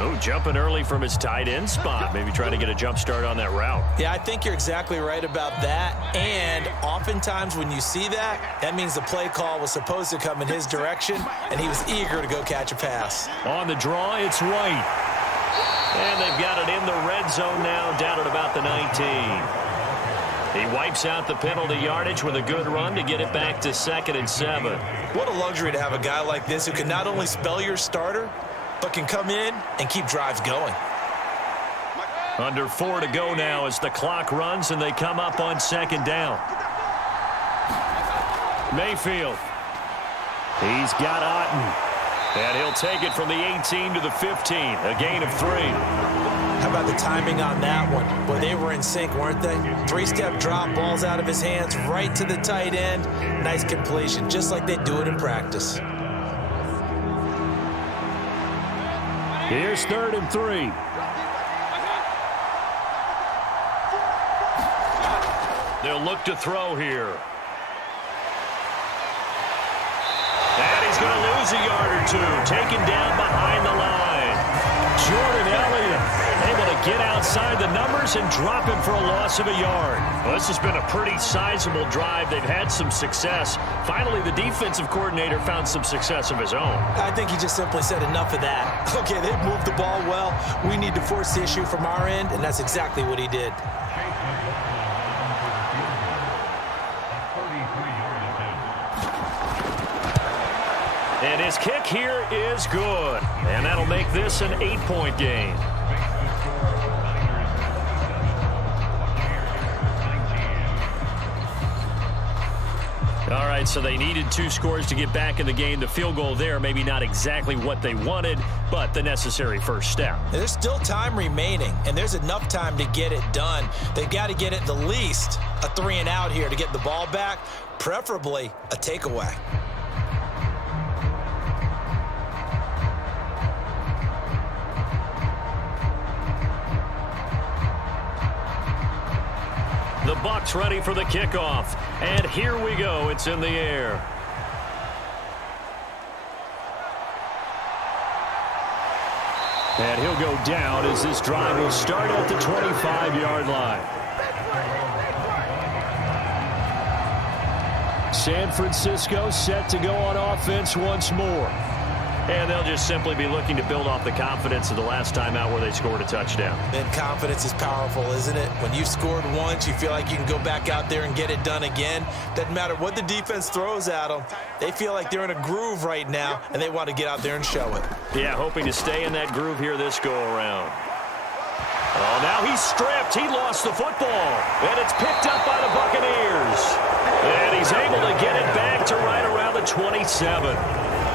Oh, jumping early from his tight end spot. Maybe trying to get a jump start on that route. Yeah, I think you're exactly right about that. And oftentimes when you see that, that means the play call was supposed to come in his direction, and he was eager to go catch a pass. On the draw, it's White. And they've got it in the red zone now, down at about the 19. He wipes out the penalty yardage with a good run to get it back to 2nd and 7. What a luxury to have a guy like this who can not only spell your starter, but can come in and keep drives going. Under 4 to go now as the clock runs and they come up on 2nd down. Mayfield. He's got Otten. And he'll take it from the 18 to the 15. A gain of 3. How about the timing on that one? Boy, they were in sync, weren't they? 3-step drop, balls out of his hands, right to the tight end. Nice completion, just like they do it in practice. Here's 3rd and 3. They'll look to throw here. And he's going to lose a yard or 2. Taken down behind the line. Jordan Elliott able to get outside the numbers and drop him for a loss of a yard. Well, this has been a pretty sizable drive. They've had some success. Finally, the defensive coordinator found some success of his own. I think he just simply said enough of that. Okay, they've moved the ball well. We need to force the issue from our end, and that's exactly what he did. And his kick here is good. And that'll make this an 8-point game. All right, so they needed 2 scores to get back in the game. The field goal there, maybe not exactly what they wanted, but the necessary first step. There's still time remaining, and there's enough time to get it done. They've got to get at the least a 3-and-out here to get the ball back, preferably a takeaway. The Bucs ready for the kickoff. And here we go. It's in the air. And he'll go down as this drive will start at the 25-yard line. San Francisco set to go on offense once more. And they'll just simply be looking to build off the confidence of the last time out where they scored a touchdown. And confidence is powerful, isn't it? When you've scored once, you feel like you can go back out there and get it done again. Doesn't matter what the defense throws at them. They feel like they're in a groove right now, and they want to get out there and show it. Yeah, hoping to stay in that groove here this go-around. Oh, now he's stripped. He lost the football. And it's picked up by the Buccaneers. And he's able to get it back to right around the 27.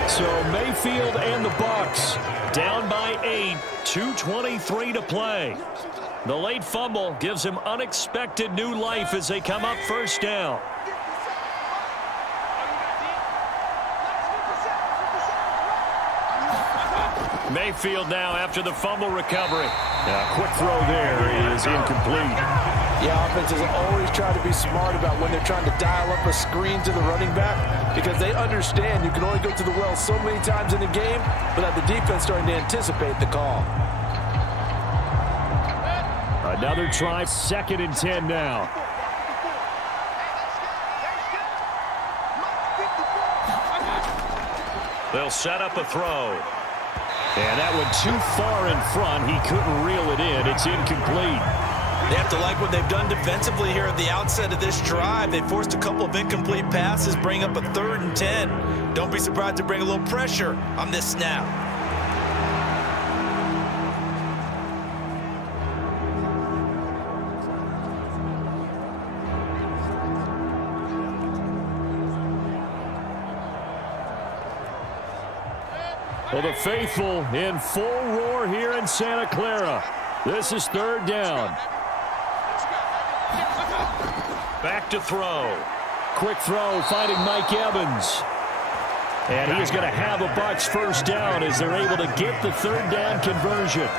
So Mayfield and the Bucs down by 8, 2:23 to play. The late fumble gives him unexpected new life as they come up first down. Mayfield now after the fumble recovery. Quick throw there is incomplete. Yeah, offenses always try to be smart about when they're trying to dial up a screen to the running back because they understand you can only go to the well so many times in the game without the defense starting to anticipate the call. Another try, 2nd and 10 now. They'll set up a throw. And that one too far in front. He couldn't reel it in. It's incomplete. They have to like what they've done defensively here at the outset of this drive. They forced a couple of incomplete passes, bring up a 3rd and 10. Don't be surprised to bring a little pressure on this snap. Well, the faithful in full roar here in Santa Clara. This is 3rd down. Back to throw. Quick throw, finding Mike Evans. And he is going to have a Bucs first down as they're able to get the 3rd down conversion.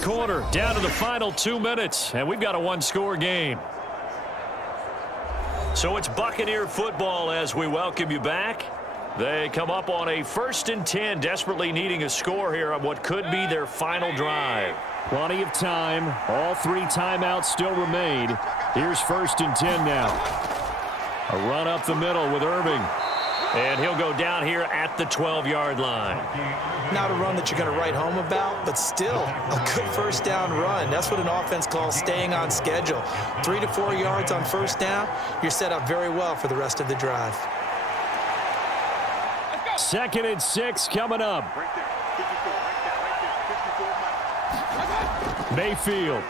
fourth quarter, down to the final 2 minutes, and we've got a one-score game. So it's Buccaneer football as we welcome you back. They come up on a 1st and 10, desperately needing a score here on what could be their final drive. Plenty of time. All 3 timeouts still remain. Here's 1st and 10 now. A run up the middle with Irving. And he'll go down here at the 12-yard line. Not a run that you're going to write home about, but still a good first down run. That's what an offense calls staying on schedule. 3 to 4 yards on first down, you're set up very well for the rest of the drive. 2nd and 6 coming up. Mayfield.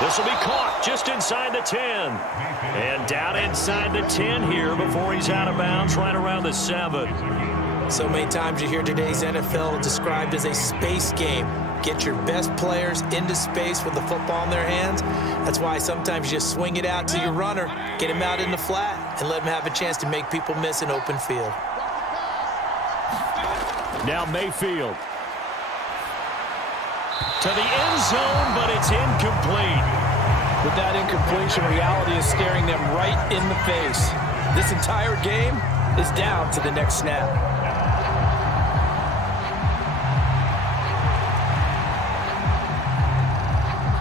This will be caught just inside the 10. And down inside the 10 here before he's out of bounds, right around the 7. So many times you hear today's NFL described as a space game. Get your best players into space with the football in their hands. That's why sometimes you just swing it out to your runner, get him out in the flat, and let him have a chance to make people miss an open field. Now Mayfield. To the end zone, but it's incomplete. With that incompletion, reality is staring them right in the face. This entire game is down to the next snap.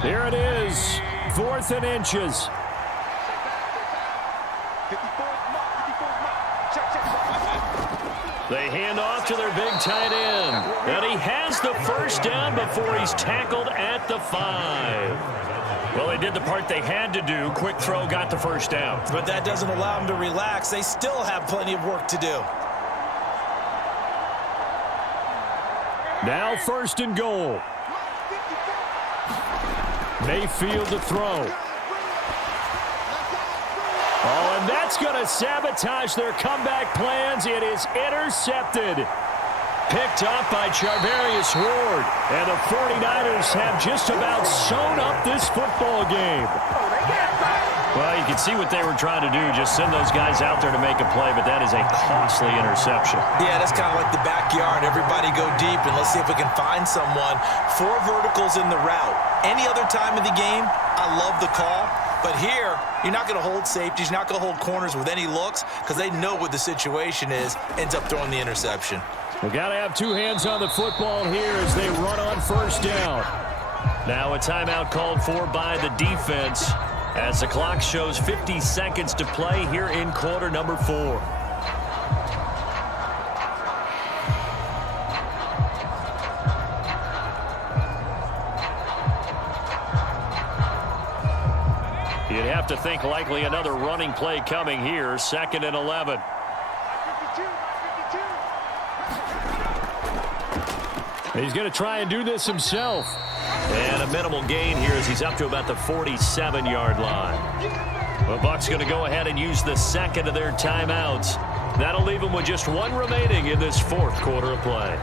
Here it is, 4th and inches. They hand off to their big tight end. And he has the first down before he's tackled at the 5. Well, they did the part they had to do. Quick throw, got the first down. But that doesn't allow them to relax. They still have plenty of work to do. Now 1st and goal. Mayfield to throw. Oh, and that's going to sabotage their comeback plans. It is intercepted. Picked off by Charvarius Ward. And the 49ers have just about sewn up this football game. Well, you can see what they were trying to do. Just send those guys out there to make a play, but that is a costly interception. Yeah, that's kind of like the backyard. Everybody go deep, and let's see if we can find someone. 4 verticals in the route. Any other time of the game, I love the call. But here, you're not going to hold safeties. You're not going to hold corners with any looks because they know what the situation is. Ends up throwing the interception. We've got to have 2 hands on the football here as they run on first down. Now a timeout called for by the defense as the clock shows 50 seconds to play here in quarter number 4. You'd have to think likely another running play coming here, 2nd and 11. He's going to try and do this himself. And a minimal gain here as he's up to about the 47-yard line. The Bucs going to go ahead and use the 2nd of their timeouts. That'll leave them with just 1 remaining in this 4th quarter of play.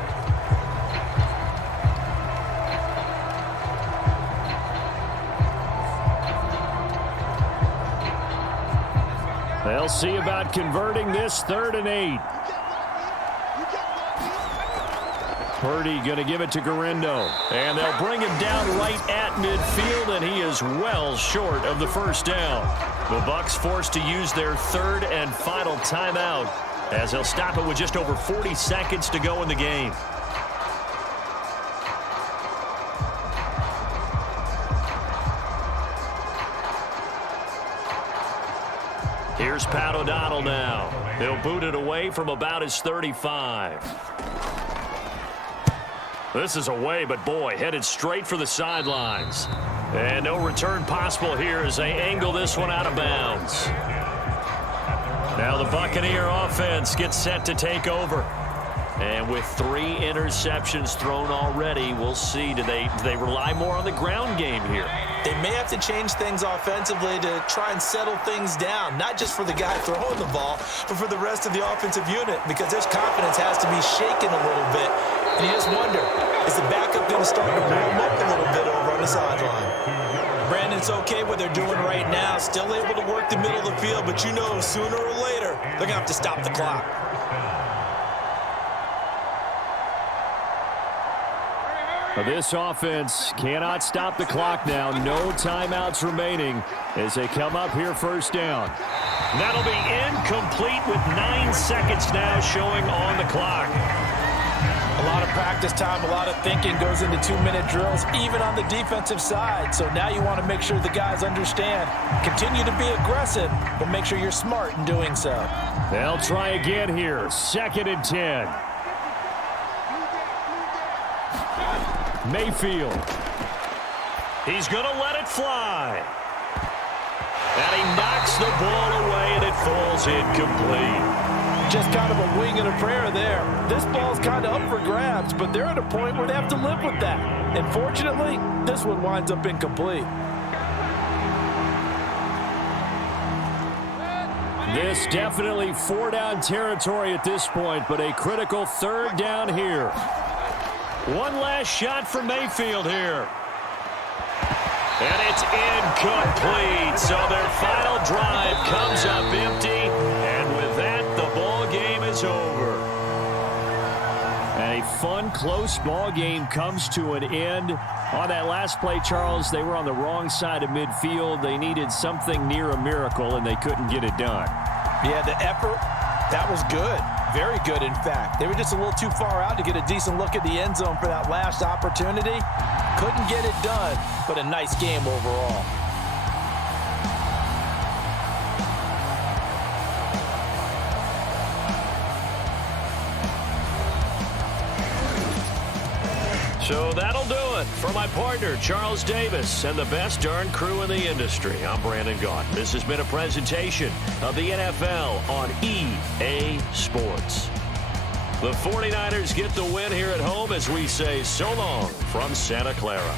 They'll see about converting this 3rd and 8. Purdy going to give it to Garindo. And they'll bring him down right at midfield, and he is well short of the first down. The Bucs forced to use their 3rd and final timeout as they'll stop it with just over 40 seconds to go in the game. Here's Pat O'Donnell now. He'll boot it away from about his 35. This is away, but boy, headed straight for the sidelines. And no return possible here as they angle this one out of bounds. Now the Buccaneer offense gets set to take over. And with 3 interceptions thrown already, we'll see. Do they rely more on the ground game here? They may have to change things offensively to try and settle things down, not just for the guy throwing the ball, but for the rest of the offensive unit, because their confidence has to be shaken a little bit. And you just wonder, is the backup going to start to warm up a little bit over on the sideline? Brandon, it's okay what they're doing right now. Still able to work the middle of the field, but you know sooner or later they're going to have to stop the clock. This offense cannot stop the clock now. No timeouts remaining as they come up here first down. That'll be incomplete with 9 seconds now showing on the clock. A lot of practice time, a lot of thinking goes into 2-minute drills, even on the defensive side. So now you want to make sure the guys understand. Continue to be aggressive, but make sure you're smart in doing so. They'll try again here. 2nd and 10. Mayfield. He's going to let it fly. And he knocks the ball away, and it falls incomplete. Just kind of a wing and a prayer there. This ball's kind of up for grabs, but they're at a point where they have to live with that. And fortunately, this one winds up incomplete. This definitely 4-down territory at this point, but a critical 3rd down here. One last shot for Mayfield here. And it's incomplete. So their final drive comes up empty. And with that, the ball game is over. A fun, close ball game comes to an end. On that last play, Charles, they were on the wrong side of midfield. They needed something near a miracle, and they couldn't get it done. Yeah, the effort, that was good. Very good, in fact. They were just a little too far out to get a decent look at the end zone for that last opportunity. Couldn't get it done, but a nice game overall. So that'll do it for my partner, Charles Davis, and the best darn crew in the industry. I'm Brandon Gaudin. This has been a presentation of the NFL on EA Sports. The 49ers get the win here at home as we say so long from Santa Clara.